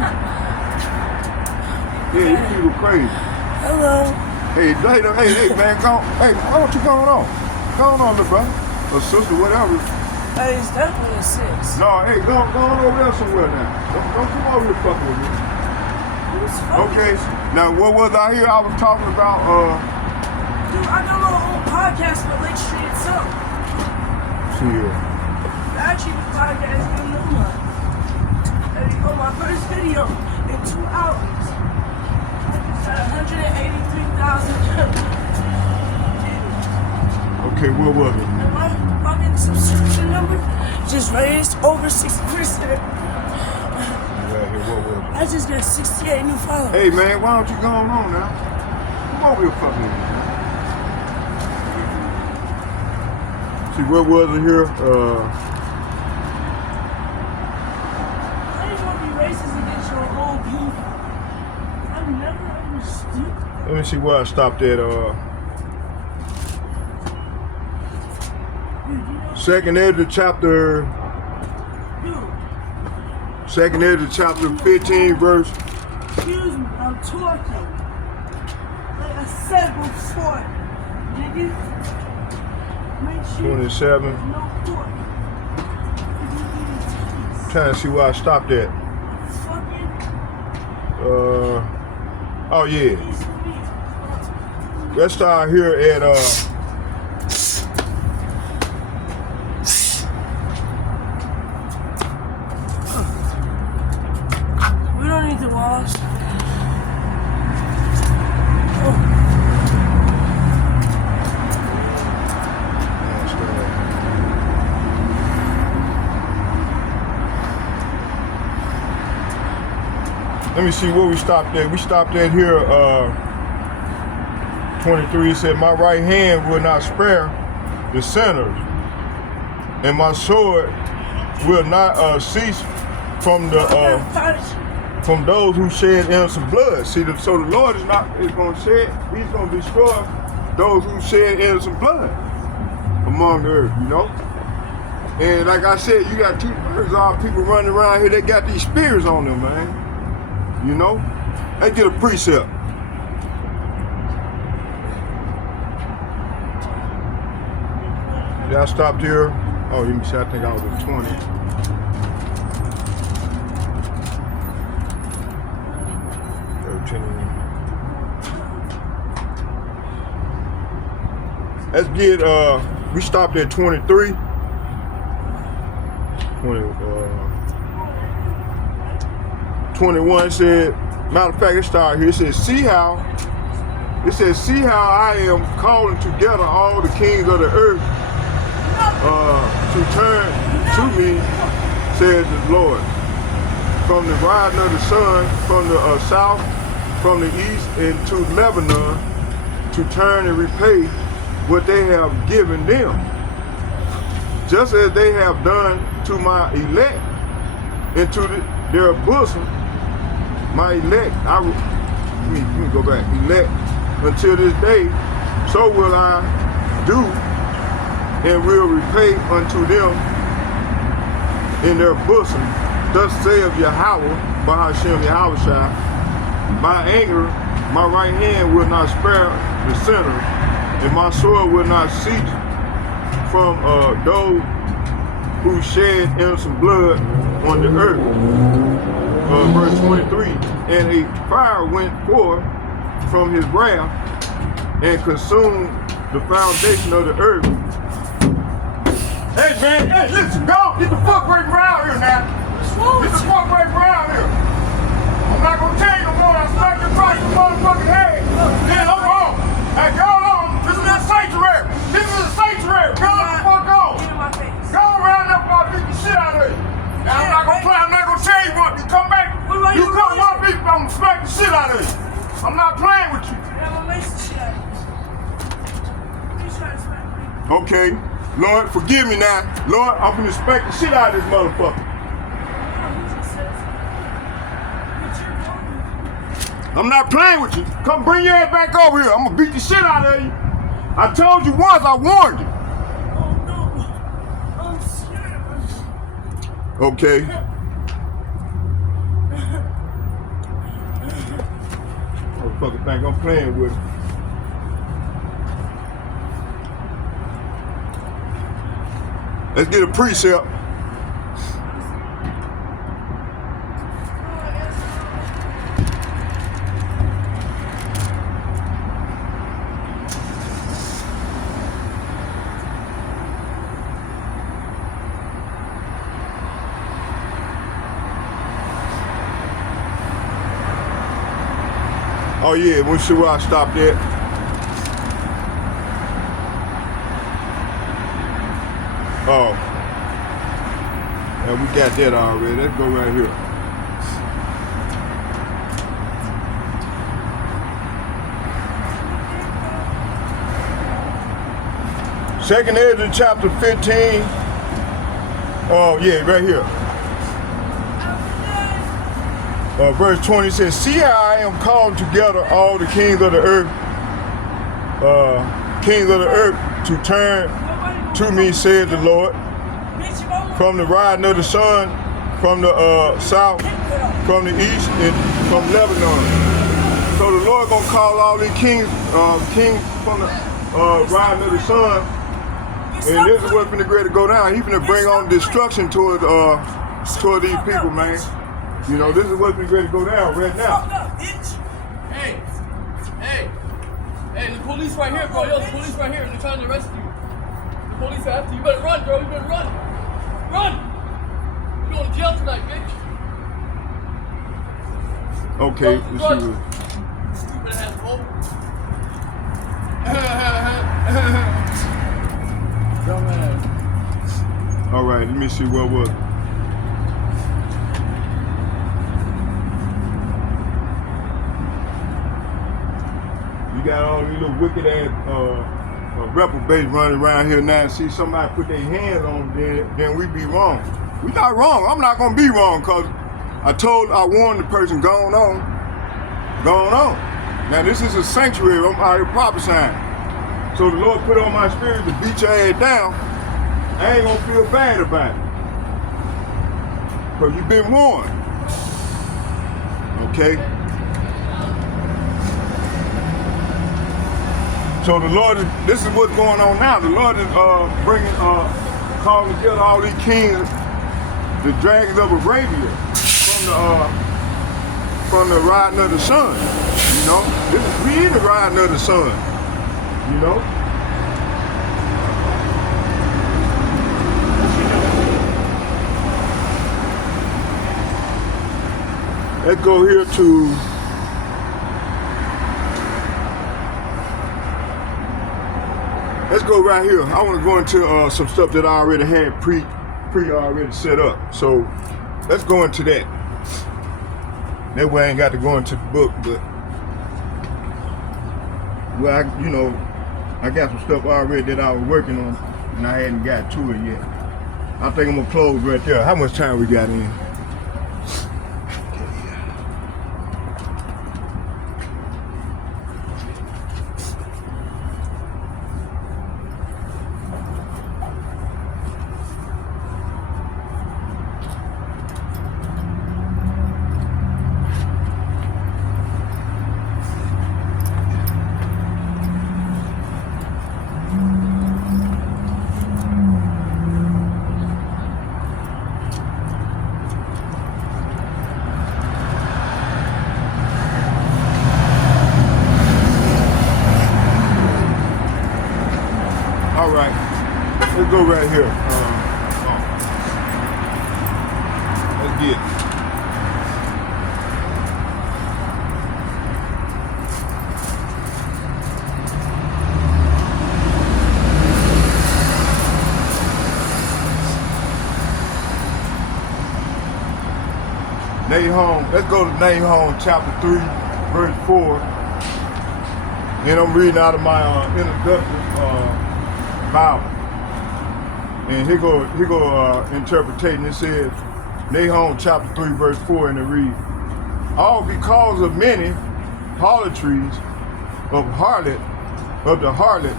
Yeah, these people crazy. Hello. Hey, man, hey, what you going on? Going on, little brother, or sister, whatever. Hey, it's definitely a 6. No, hey, go on over there somewhere now. Don't come over here fucking with me. Okay, now what was I here? I was talking about, Dude, I got my own podcast for Lake Street itself. Yeah. Actually, the podcast is on my first video in 2 hours. I just had 183,000 views. Okay, what was it? And my fucking subscription number just raised over 60%. Right here, what was it? I just got 68 new followers. Hey, man, why don't you go on now? Come over here fucking with me. See, what was it here? How you gonna be racist against your own people? I've never understood. Let me see where I stopped at. Second Ezra chapter 15, verse. Excuse me, I'm talking. Like I said before, nigga. Make sure 27. there's no pork. Trying to see where I stopped at. Fucking Oh yeah. piece of meat. Let's start here at We don't need to wash. let me see where we stopped at. We stopped at here 23. It said, my right hand will not spare the sinners, and my sword will not cease from those who shed innocent blood. See, so the Lord is going to shed, he's going to destroy those who shed innocent blood. among the earth, you know? And like I said, you got 2/3 of our people running around here, they got these spirits on them, man. You know? They get a precept. Yeah, I stopped here. Oh, let me see, I think I was at 20. Let's get, we stopped at 23. 21 said, matter of fact, it started here. It says, see how I am calling together all the kings of the earth to turn to me, says the Lord. From the rising of the sun, from the south, from the east, and to Lebanon, to turn and repay what they have given them, just as they have done to my elect, and to their bosom, my elect, let me go back, elect, until this day, so will I do, and will repay unto them in their bosom, thus saith Yahweh, Bahashem Yahushua, my anger, my right hand will not spare the sinner, and my sword will not cease from those who shed innocent blood on the earth. Verse 23, and a fire went forth from his wrath and consumed the foundation of the earth. Hey man, hey listen, go, get the fuck right around here now. Get the fuck right around here. I'm not gonna tell you no more, I'll smack you across your motherfucking head. Yeah, hold on. Hey, go on. This is a sanctuary. This is a sanctuary. Go the fuck on. Go around there before I beat the shit out of you. Now, I'm not gonna play. I'm not gonna tell you what. You come back. You come one beat, I'm gonna smack the shit out of you. I'm not playing with you. Okay. Lord, forgive me now. Lord, I'm gonna smack the shit out of this motherfucker. I'm not playing with you. Come bring your ass back over here. I'm gonna beat the shit out of you. I told you once, I warned you. Oh no. I'm scared. Okay. Motherfucker think I'm playing with him. Let's get a precept. Oh yeah, we'll see where I stopped at. Oh. Yeah, we got that already. Let's go right here. Second Ezra chapter 15. Oh yeah, right here. Verse 20 says, see how I am calling together all the kings of the earth, to turn to me, said the Lord, from the rising of the sun, from the south, from the east, and from Lebanon. So the Lord gonna call all these kings from the rising of the sun, and this is what's finna great to go down. He's finna bring on destruction toward these people, man. You know, this is what's been ready to go down right now. Hey, the police right here, bro. Yo, the police right here. They're trying to arrest you. The police are after you. You better run, bro. You better run. Run! You're going to jail tonight, bitch. Okay, Run. let's see. Stupid asshole. Dumbass. All right, let me see what was it. You got all these little wicked ass reprobates running around here now. See somebody put their hands on them, then we be wrong. We not wrong. I'm not gonna be wrong because I warned the person, going on. Now this is a sanctuary. I'm out here prophesying. So the Lord put on my spirit to beat your ass down. I ain't gonna feel bad about it. Because you've been warned. Okay? So the Lord, this is what's going on now. The Lord is calling together all these kings, the dragons of Arabia, from the riding of the sun. You know, we in the riding of the sun. You know. Let's go here to let's go right here. I want to go into some stuff that I already had pre already set up. So let's go into that. That way I ain't got to go into the book, but well, I got some stuff already that I was working on and I hadn't got to it yet. I think I'm gonna close right there. How much time we got in? All right, let's go right here. Let's get it. Nahum, let's go to Nahum chapter 3, verse 4. And I'm reading out of my introductory Bible. And here go interpretation. It says, Nahum chapter 3, verse 4, and it reads, all because of many halotries of the harlot,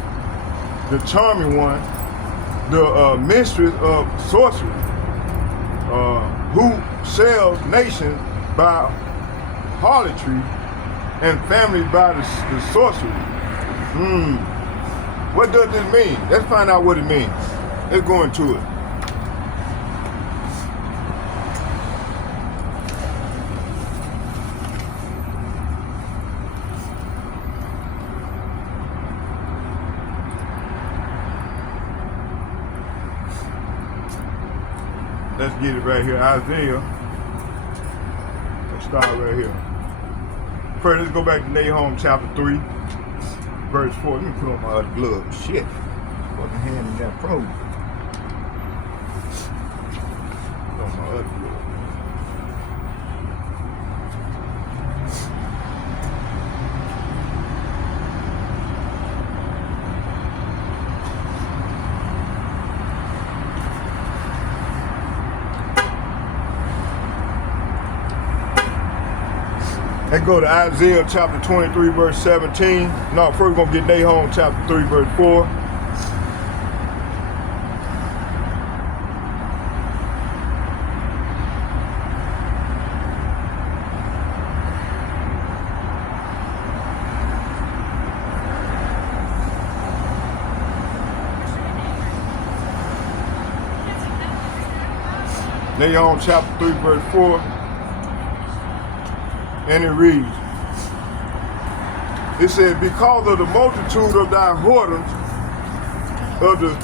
the charming one, the mistress of sorceries, who sells nations by harlotry and families by the sorcery. What does this mean? Let's find out what it means. Let's go into it. Let's get it right here. Isaiah. Let's start right here. First, let's go back to Nahum chapter 3, verse 4. Let me put on my other glove. Shit. Fucking hand in that probe. Put on my other glove. Let's go to Isaiah chapter 23, verse 17. No, first we're going to get Nahum chapter 3, verse 4. Nahum chapter 3, verse 4. And it reads, it said, because of the multitude of thy whoredoms, of the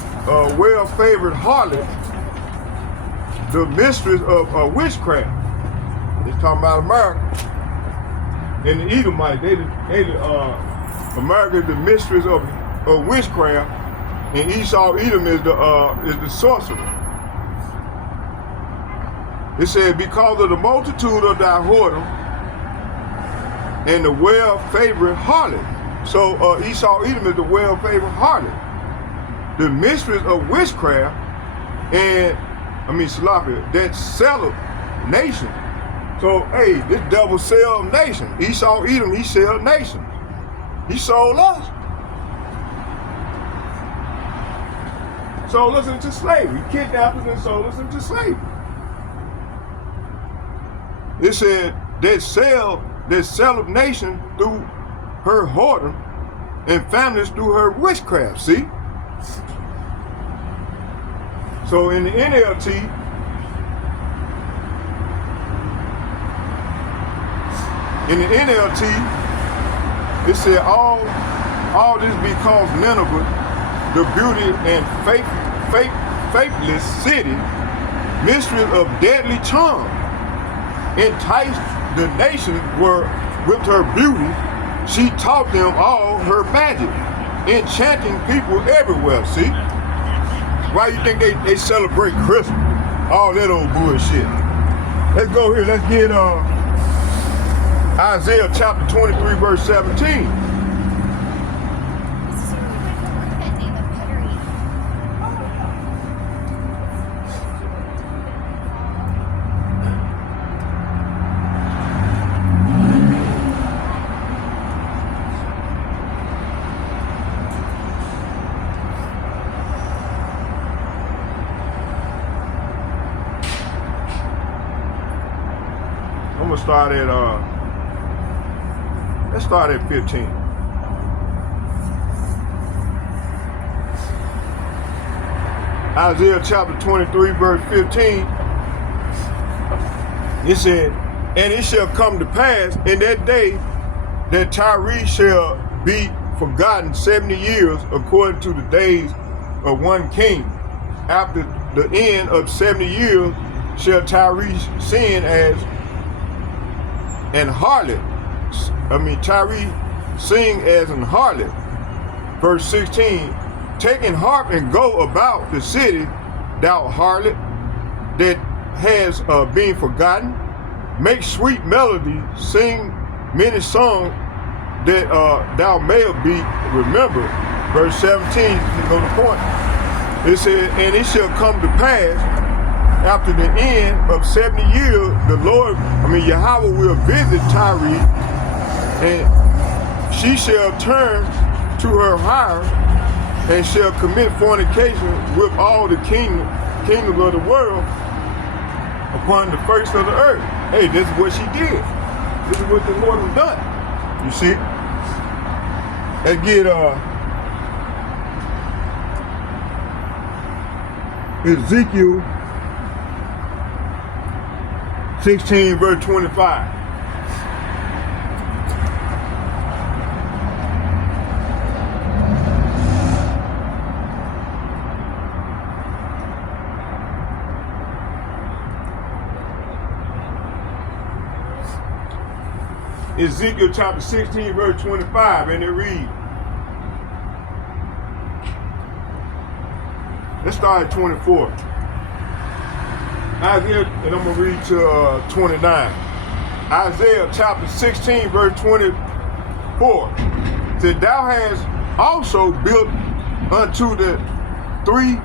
well-favored harlot, the mistress of witchcraft. It's talking about America. And the Edomite, America is the mistress of witchcraft, and Esau, Edom is the sorcerer. It said, because of the multitude of thy whoredom, and the well-favored harlot. So Esau Edom is the well-favored harlot, the mistress of witchcraft, and Salafi, that selleth nation. So hey, this devil sell nation. Esau Edom, he sell nations. He sold us. sold us into slavery. Kidnapped us and sold us into slavery. It said they sell of nation through her whoredom and families through her witchcraft. See? So in the NLT, it said all this because Nineveh, the beauty and faithless city, mistress of deadly charm, enticed the nations with her beauty. She taught them all her magic, enchanting people everywhere. See? Why you think they celebrate Christmas? All that old bullshit. Let's go here. Let's get Isaiah chapter 23, verse 17. I'm gonna start at let's start at 15. Isaiah chapter 23, verse 15. It said, and it shall come to pass in that day that Tyre shall be forgotten 70 years according to the days of one king. After the end of 70 years shall Tyre sin as an harlot. Tyre sing as an harlot. Verse 16, take an harp and go about the city, thou harlot, that has been forgotten. Make sweet melody, sing many songs that thou mayest be remembered. Verse 17, to go to the point. It says, and it shall come to pass after the end of 70 years, the Lord, Yahweh will visit Tyre, and she shall turn to her hire and shall commit fornication with all the kingdoms of the world upon the face of the earth. Hey, this is what she did. This is what the Lord has done. You see? Let's get Ezekiel 16, verse 25. Ezekiel chapter 16, verse 25, and it reads, let's start at 24. Isaiah, and I'm going to read to 29. Isaiah chapter 16, verse 24. Said, thou hast also built unto the three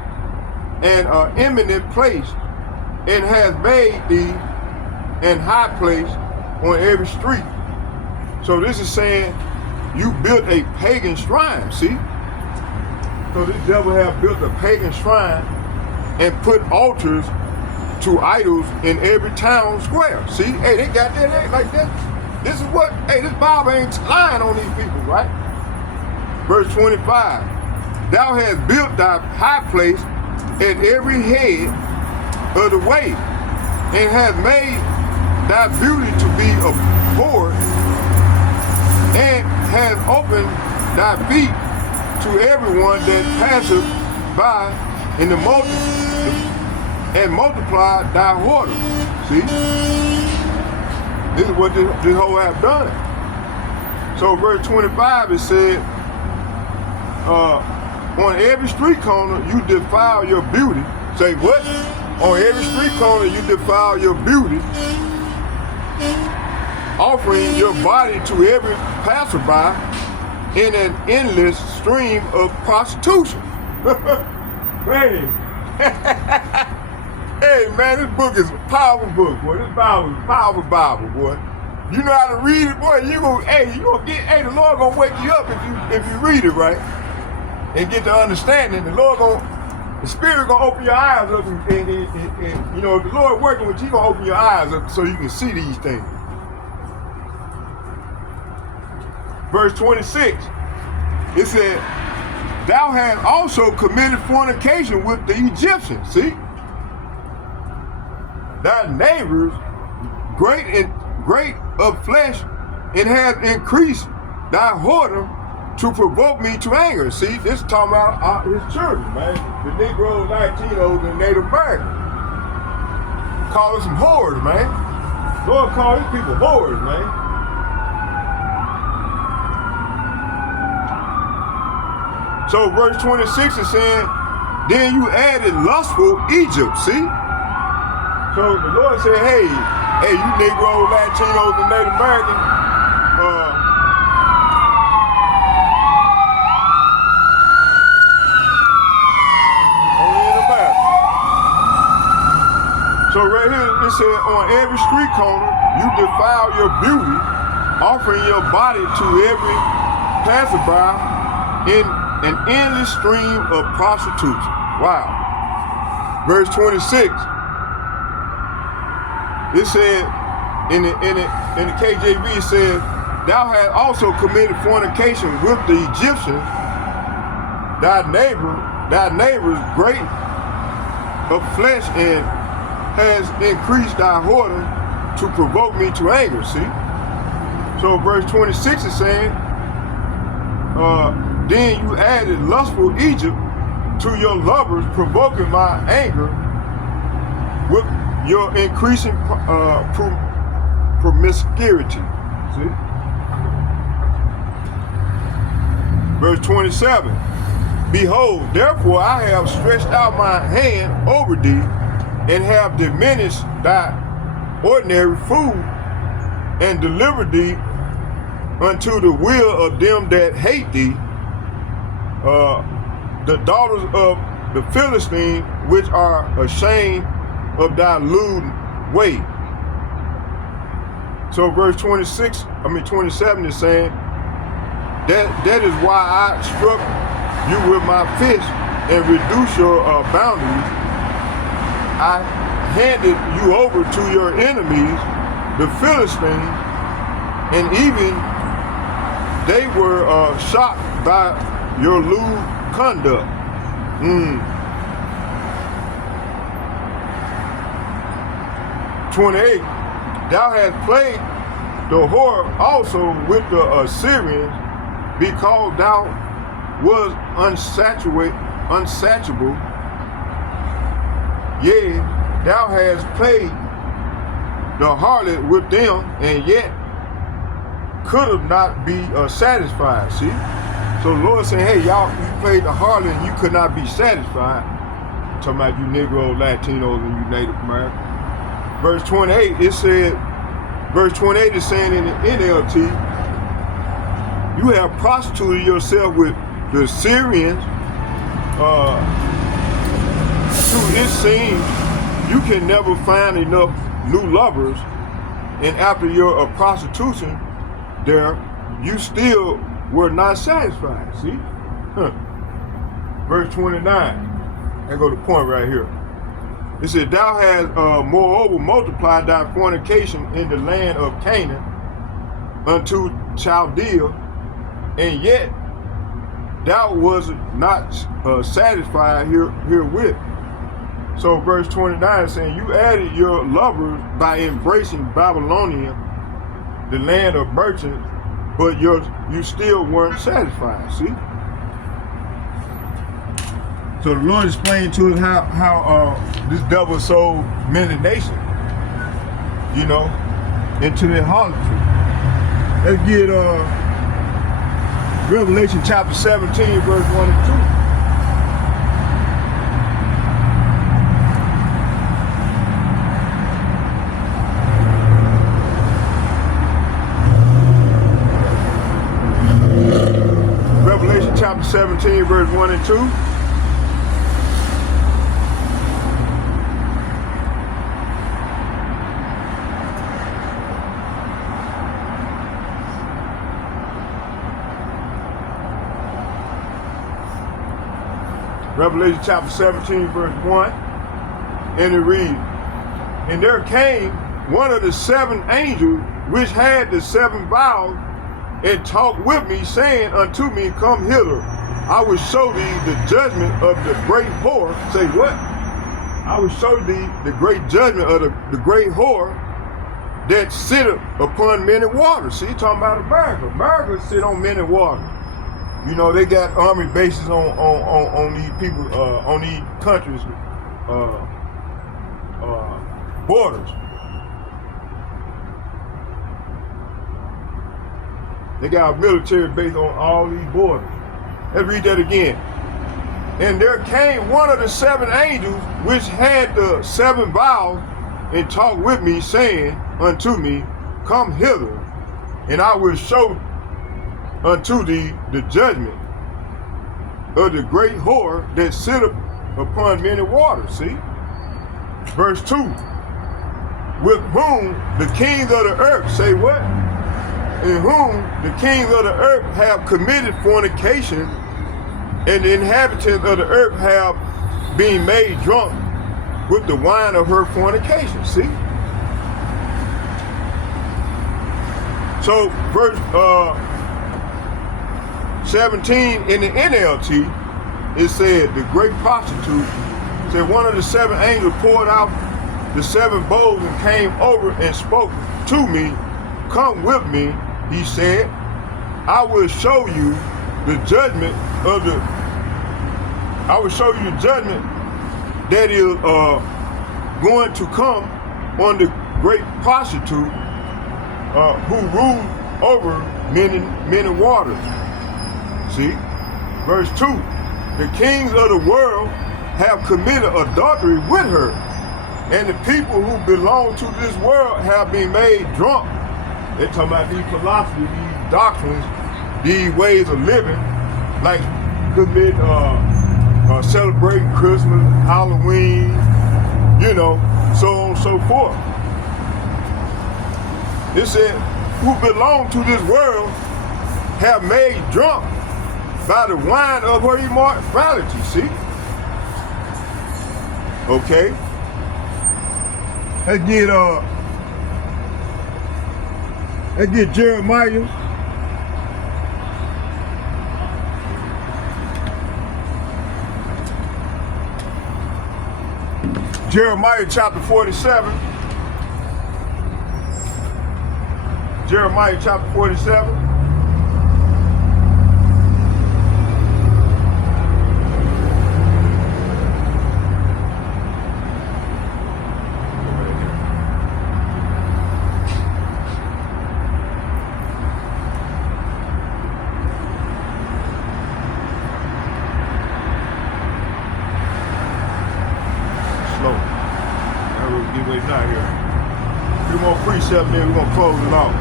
an eminent place, and has made thee an high place on every street. So this is saying you built a pagan shrine, see? So this devil have built a pagan shrine and put altars to idols in every town square. See, hey, they got that like that. This is what, hey, this Bible ain't lying on these people, right? Verse 25, thou hast built thy high place at every head of the way, and hast made thy beauty to be abhorred, and has opened thy feet to everyone that passeth by in the and multiplied thy whoredom. See? This is what this whole have done. So verse 25, it said, on every street corner you defile your beauty. Say what? On every street corner you defile your beauty, offering your body to every passerby in an endless stream of prostitution. Man. Hey man, this book is a powerful book, boy. This Bible is a powerful Bible, boy. You know how to read it, boy. You gonna the Lord gonna wake you up if you read it right and get the understanding. The Lord gonna The Spirit gonna open your eyes up, and you know, the Lord working with you, gonna open your eyes up so you can see these things. Verse 26, it said, thou hast also committed fornication with the Egyptians. See? Thy neighbors, great of flesh, and have increased thy whoredom to provoke me to anger. See, this is talking about his children, man. The Negroes, Latinos, and Native Americans. Call us some whores, man. Lord call these people whores, man. So verse 26 is saying, then you added lustful Egypt, see? So the Lord said, hey, you Negroes, Latinos, and Native Americans, so right here, it said, on every street corner, you defile your beauty, offering your body to every passerby in an endless stream of prostitutes. Wow. Verse 26, it said, in the KJV, it said, thou hast also committed fornication with the Egyptians, thy neighbors great of flesh, and has increased thy whoredom to provoke me to anger. See? So verse 26 is saying, then you added lustful Egypt to your lovers, provoking my anger with your increasing promiscuity. See? Verse 27, behold, therefore I have stretched out my hand over thee, and have diminished thy ordinary food, and delivered thee unto the will of them that hate thee, the daughters of the Philistines, which are ashamed of thy lewd way. So verse 27 is saying, that is why I struck you with my fist and reduced your boundaries. I handed you over to your enemies, the Philistines, and even they were shocked by your lewd conduct. 28, thou hast played the whore also with the Assyrians, because thou was unsatiable. Yea, thou hast played the harlot with them, and yet could have not be satisfied. See? So the Lord saying, hey, y'all, you played the harlot and you could not be satisfied. Talking about you Negroes, Latinos, and you Native Americans. Verse 28 is saying in the NLT, you have prostituted yourself with the Syrians. It seems you can never find enough new lovers, and after your prostitution there, you still were not satisfied. See? Verse 29. I go to the point right here. It said, thou hast moreover multiplied thy fornication in the land of Canaan unto Chaldea, and yet thou was not satisfied herewith. So verse 29 is saying, you added your lovers by embracing Babylonia, the land of merchants, but you still weren't satisfied. See? So the Lord explained to us how this devil sold many nations, you know, into their harlotry. Let's get Revelation chapter 17, verse 1 and 2. Chapter 17, verse 1 and 2. Revelation chapter 17, verse 1. And it reads, and there came one of the 7 angels which had the 7 vials, and talked with me, saying unto me, come hither, I will show thee the judgment of the great whore. Say what? I will show thee the great judgment of the great whore that sitteth upon many waters. See, talking about America. America sit on many waters. You know, they got army bases on these people, on these countries, borders. They got a military base on all these borders. Let's read that again. And there came one of the 7 angels which had the 7 vials, and talked with me, saying unto me, come hither, and I will show unto thee the judgment of the great whore that sitteth upon many waters. See? Verse 2. With whom the kings of the earth, say what? In whom the kings of the earth have committed fornication, and the inhabitants of the earth have been made drunk with the wine of her fornication. See? So verse 17 in the NLT, it said, the great prostitute, said one of the 7 angels poured out the 7 bowls and came over and spoke to me, come with me, he said, I will show you the judgment of the, I will show you the judgment that is going to come on the great prostitute who ruled over many waters. See? Verse 2. The kings of the world have committed adultery with her, and the people who belong to this world have been made drunk. They're talking about these philosophies, these doctrines, these ways of living, like commit, celebrating Christmas, Halloween, you know, so on and so forth. It said, who belong to this world have made drunk by the wine of her immorality. See? Okay. Let's get Jeremiah. Jeremiah chapter 47. Jeremiah chapter 47. Not here. A few more precepts, then we're gonna close it off.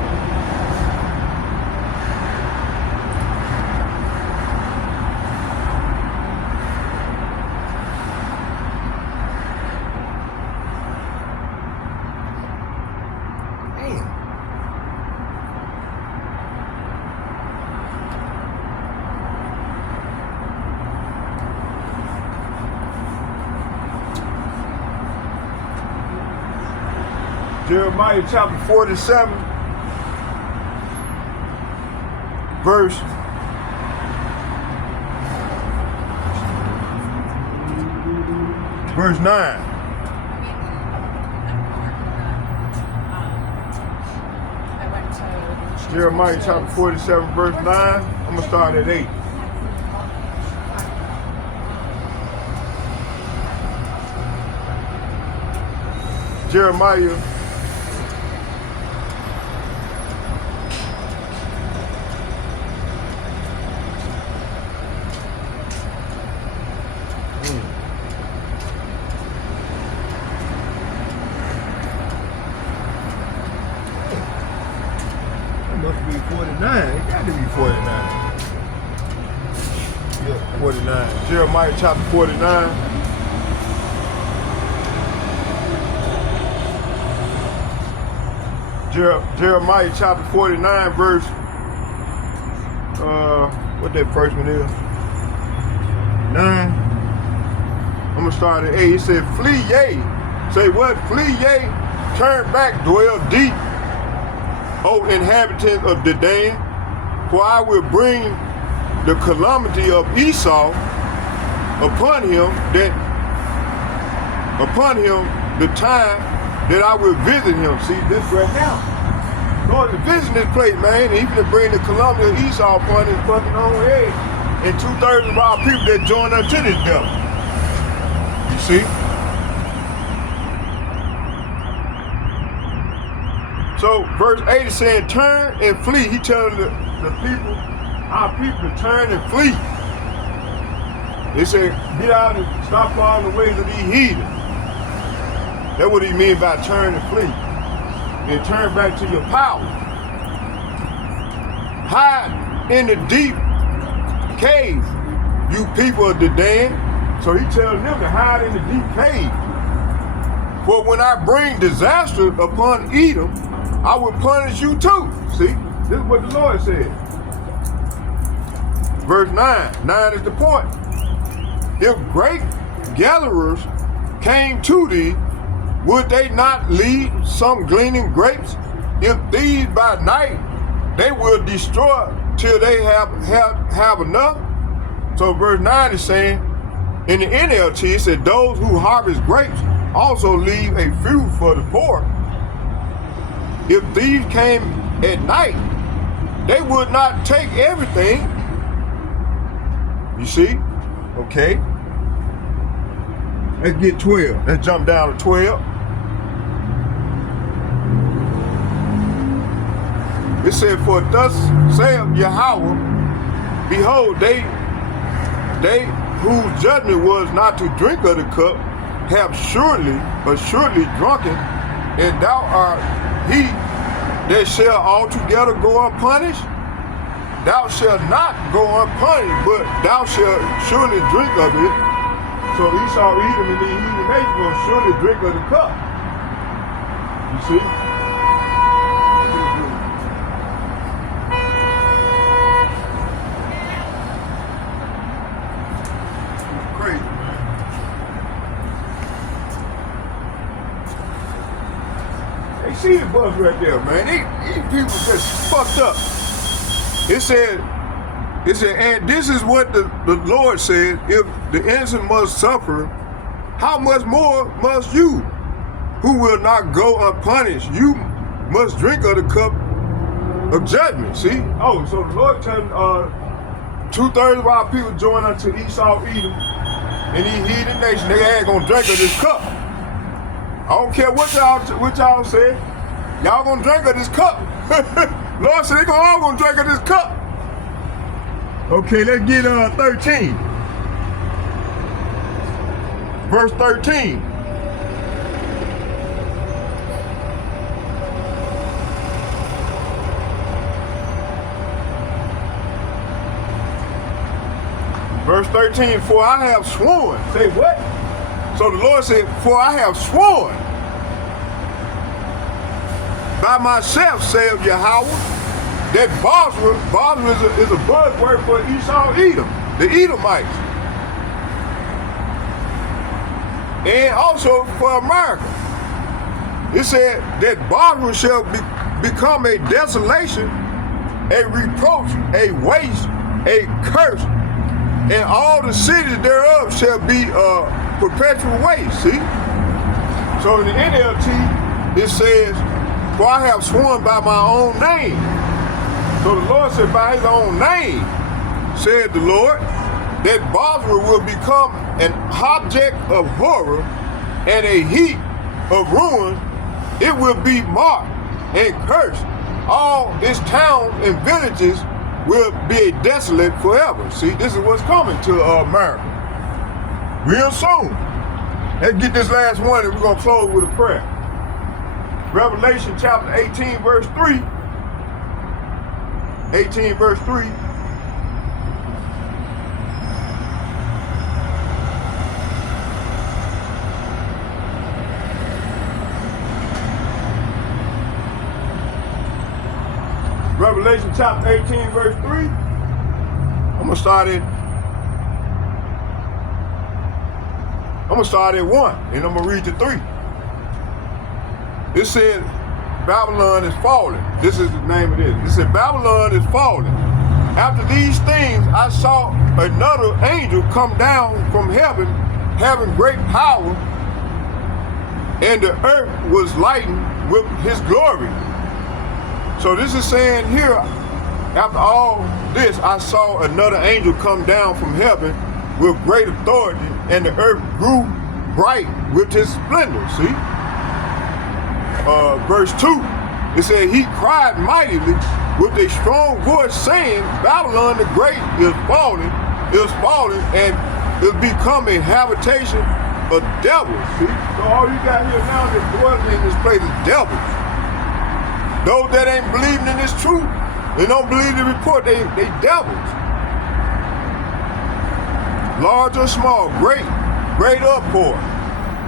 Jeremiah chapter 47, verse 9. Jeremiah chapter 47, verse 9. I'm gonna start at 8. Jeremiah must be 49. It got to be 49. Yeah, 49. Jeremiah chapter 49. Jeremiah chapter 49, verse, what that first one is? 9. I'm gonna start at 8. He said, flee ye. Say what? Flee ye, turn back, dwell deep, O inhabitants of Dedan, for I will bring the calamity of Esau upon him the time that I will visit him. See this right now. Lord is visiting this place, man, and he's gonna bring the calamity of Esau upon his fucking own head. And 2/3 of our people that join unto this devil. You see? So verse 8 is saying, turn and flee. He telling the people, our people, to turn and flee. They said, get out and stop following the ways of these heathens. That's what he means by turn and flee. And turn back to your power. Hide in the deep cave, you people of Dedan. So he telling them to hide in the deep cave. For when I bring disaster upon Edom, I will punish you too. See, this is what the Lord said. Verse 9. 9 is the point. If great gatherers came to thee, would they not leave some gleaning grapes? If these by night they will destroy till they have enough. So verse 9 is saying, in the NLT, it said, those who harvest grapes also leave a few for the poor. If thieves came at night, they would not take everything. You see? Okay. Let's get 12. Let's jump down to 12. It said, for thus saith Yahweh, behold, they whose judgment was not to drink of the cup have assuredly drunken, and thou art he that shall altogether go unpunished. Thou shalt not go unpunished, but thou shalt surely drink of it. So Esau, Edom, and the heathen nation will surely drink of the cup. You see? Crazy, man. They see the bus right there, man. These people just fucked up. It said, and this is what the Lord said, if the innocent must suffer, how much more must you, who will not go unpunished? You must drink of the cup of judgment. See? Oh, so the Lord telling 2/3 of our people join unto Esau, Edom, and these heathen nations, they ain't gonna drink of this cup. I don't care what y'all say. Y'all gonna drink of this cup. Lord said they all gonna drink of this cup. Okay, let's get 13. Verse 13. Verse 13, for I have sworn. Say what? So the Lord said, for I have sworn by myself, saith Yahweh, that Basra is a buzzword for Esau, Edom, the Edomites. And also for America. It said that Basra shall become a desolation, a reproach, a waste, a curse, and all the cities thereof shall be perpetual waste. See? So in the NLT, it says, for I have sworn by my own name. So the Lord said, by his own name, said the Lord, that Basra will become an object of horror and a heap of ruin. It will be marked and cursed. All its towns and villages will be desolate forever. See, this is what's coming to America. Real soon. Let's get this last one and we're going to close with a prayer. Revelation chapter 18, verse 3. 18, verse 3. Revelation chapter 18, verse 3. I'm gonna start at 1 and I'm gonna read to 3. It said, Babylon is falling. This is the name of this. It said, Babylon is falling. After these things, I saw another angel come down from heaven, having great power, and the earth was lightened with his glory. So this is saying here, after all this, I saw another angel come down from heaven with great authority, and the earth grew bright with his splendor. See? Verse 2, it said, he cried mightily with a strong voice, saying, Babylon the Great is falling, and is become a habitation of devils. See? So all you got here now that dwelling in this place is devils. Those that ain't believing in this truth, they don't believe the report, they devils. Large or small, great or poor,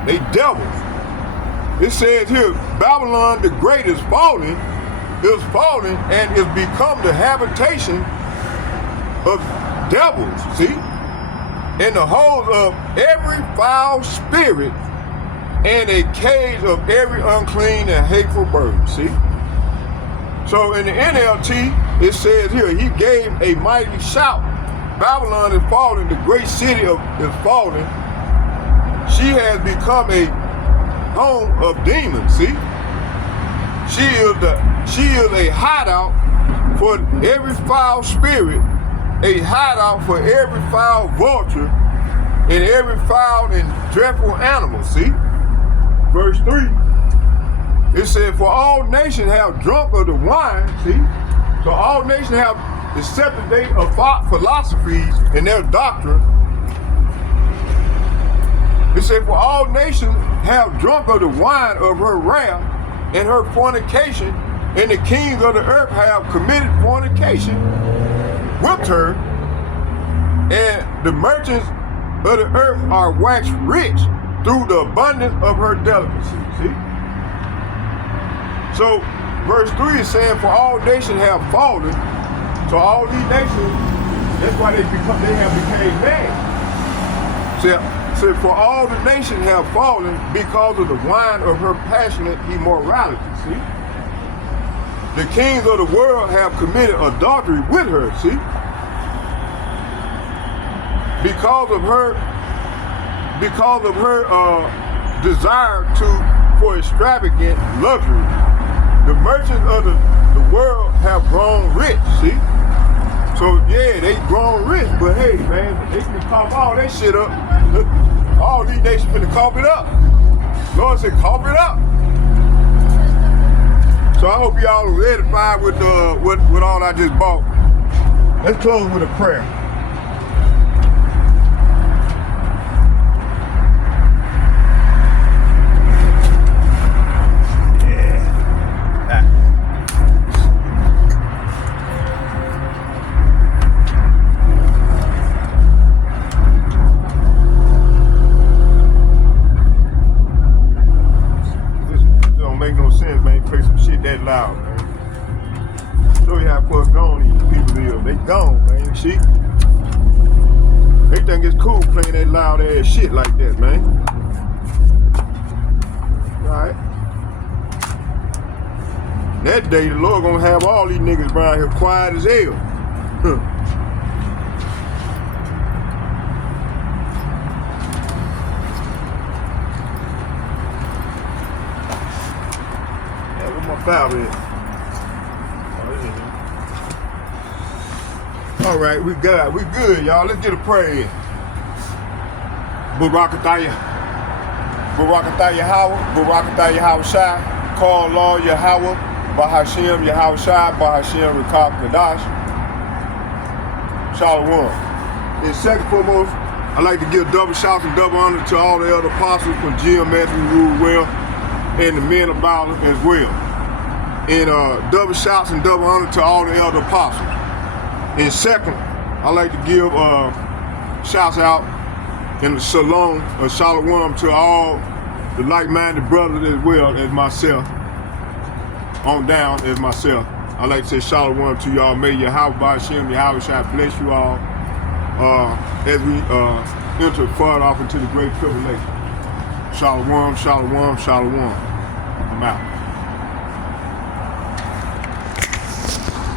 they devils. It says here, Babylon the Great is falling and is become the habitation of devils, see? In the hold of every foul spirit and a cage of every unclean and hateful bird, see? So in the NLT, it says here, he gave a mighty shout. Babylon is falling, the great city is falling. She has become a home of demons, see? She is a hideout for every foul spirit, a hideout for every foul vulture, and every foul and dreadful animal, see? Verse 3, it said, for all nations have drunk of the wine, see? So all nations have accepted they of philosophies and their doctrine. It said, for all nations have drunk of the wine of her wrath and her fornication, and the kings of the earth have committed fornication with her, and the merchants of the earth are waxed rich through the abundance of her delicacy. See? So verse 3 is saying, for all nations have fallen. So all these nations, that's why they have became mad. So for all the nations have fallen because of the wine of her passionate immorality, see? The kings of the world have committed adultery with her, see? Because of her desire for extravagant luxury, the merchants of the world have grown rich, see? So yeah, they grown rich, but hey man, they can cough all that shit up. All these nations finna cough it up. Lord said, cough it up. So I hope y'all are edified with all I just bought. Let's close with a prayer. That loud, man. Show you how far gone these people is. They gone, man. See? They think it's cool playing that loud ass shit like that, man. Alright. That day the Lord gonna have all these niggas around here quiet as hell. All right, we good, y'all. Let's get a prayer in. Barakataya Yahweh, Barakataya Yahweh Shai, call Law Yahweh, Bahashem Yahweh Shai, Bahashem Rekab Kadash, Shalom. And second foremost, I'd like to give double shouts and double honor to all the other apostles from GMS who ruled well, and the men of Babylon as well. And double shouts and double honor to all the elder apostles. And second, I'd like to give shouts out and shalom to all the like-minded brothers as well as myself, on down as myself. I'd like to say shalom to y'all. May Yahweh Hashem, Yahweh Shai bless you all as we enter far off into the great tribulation. Shalom, shalom, shalom. I'm out.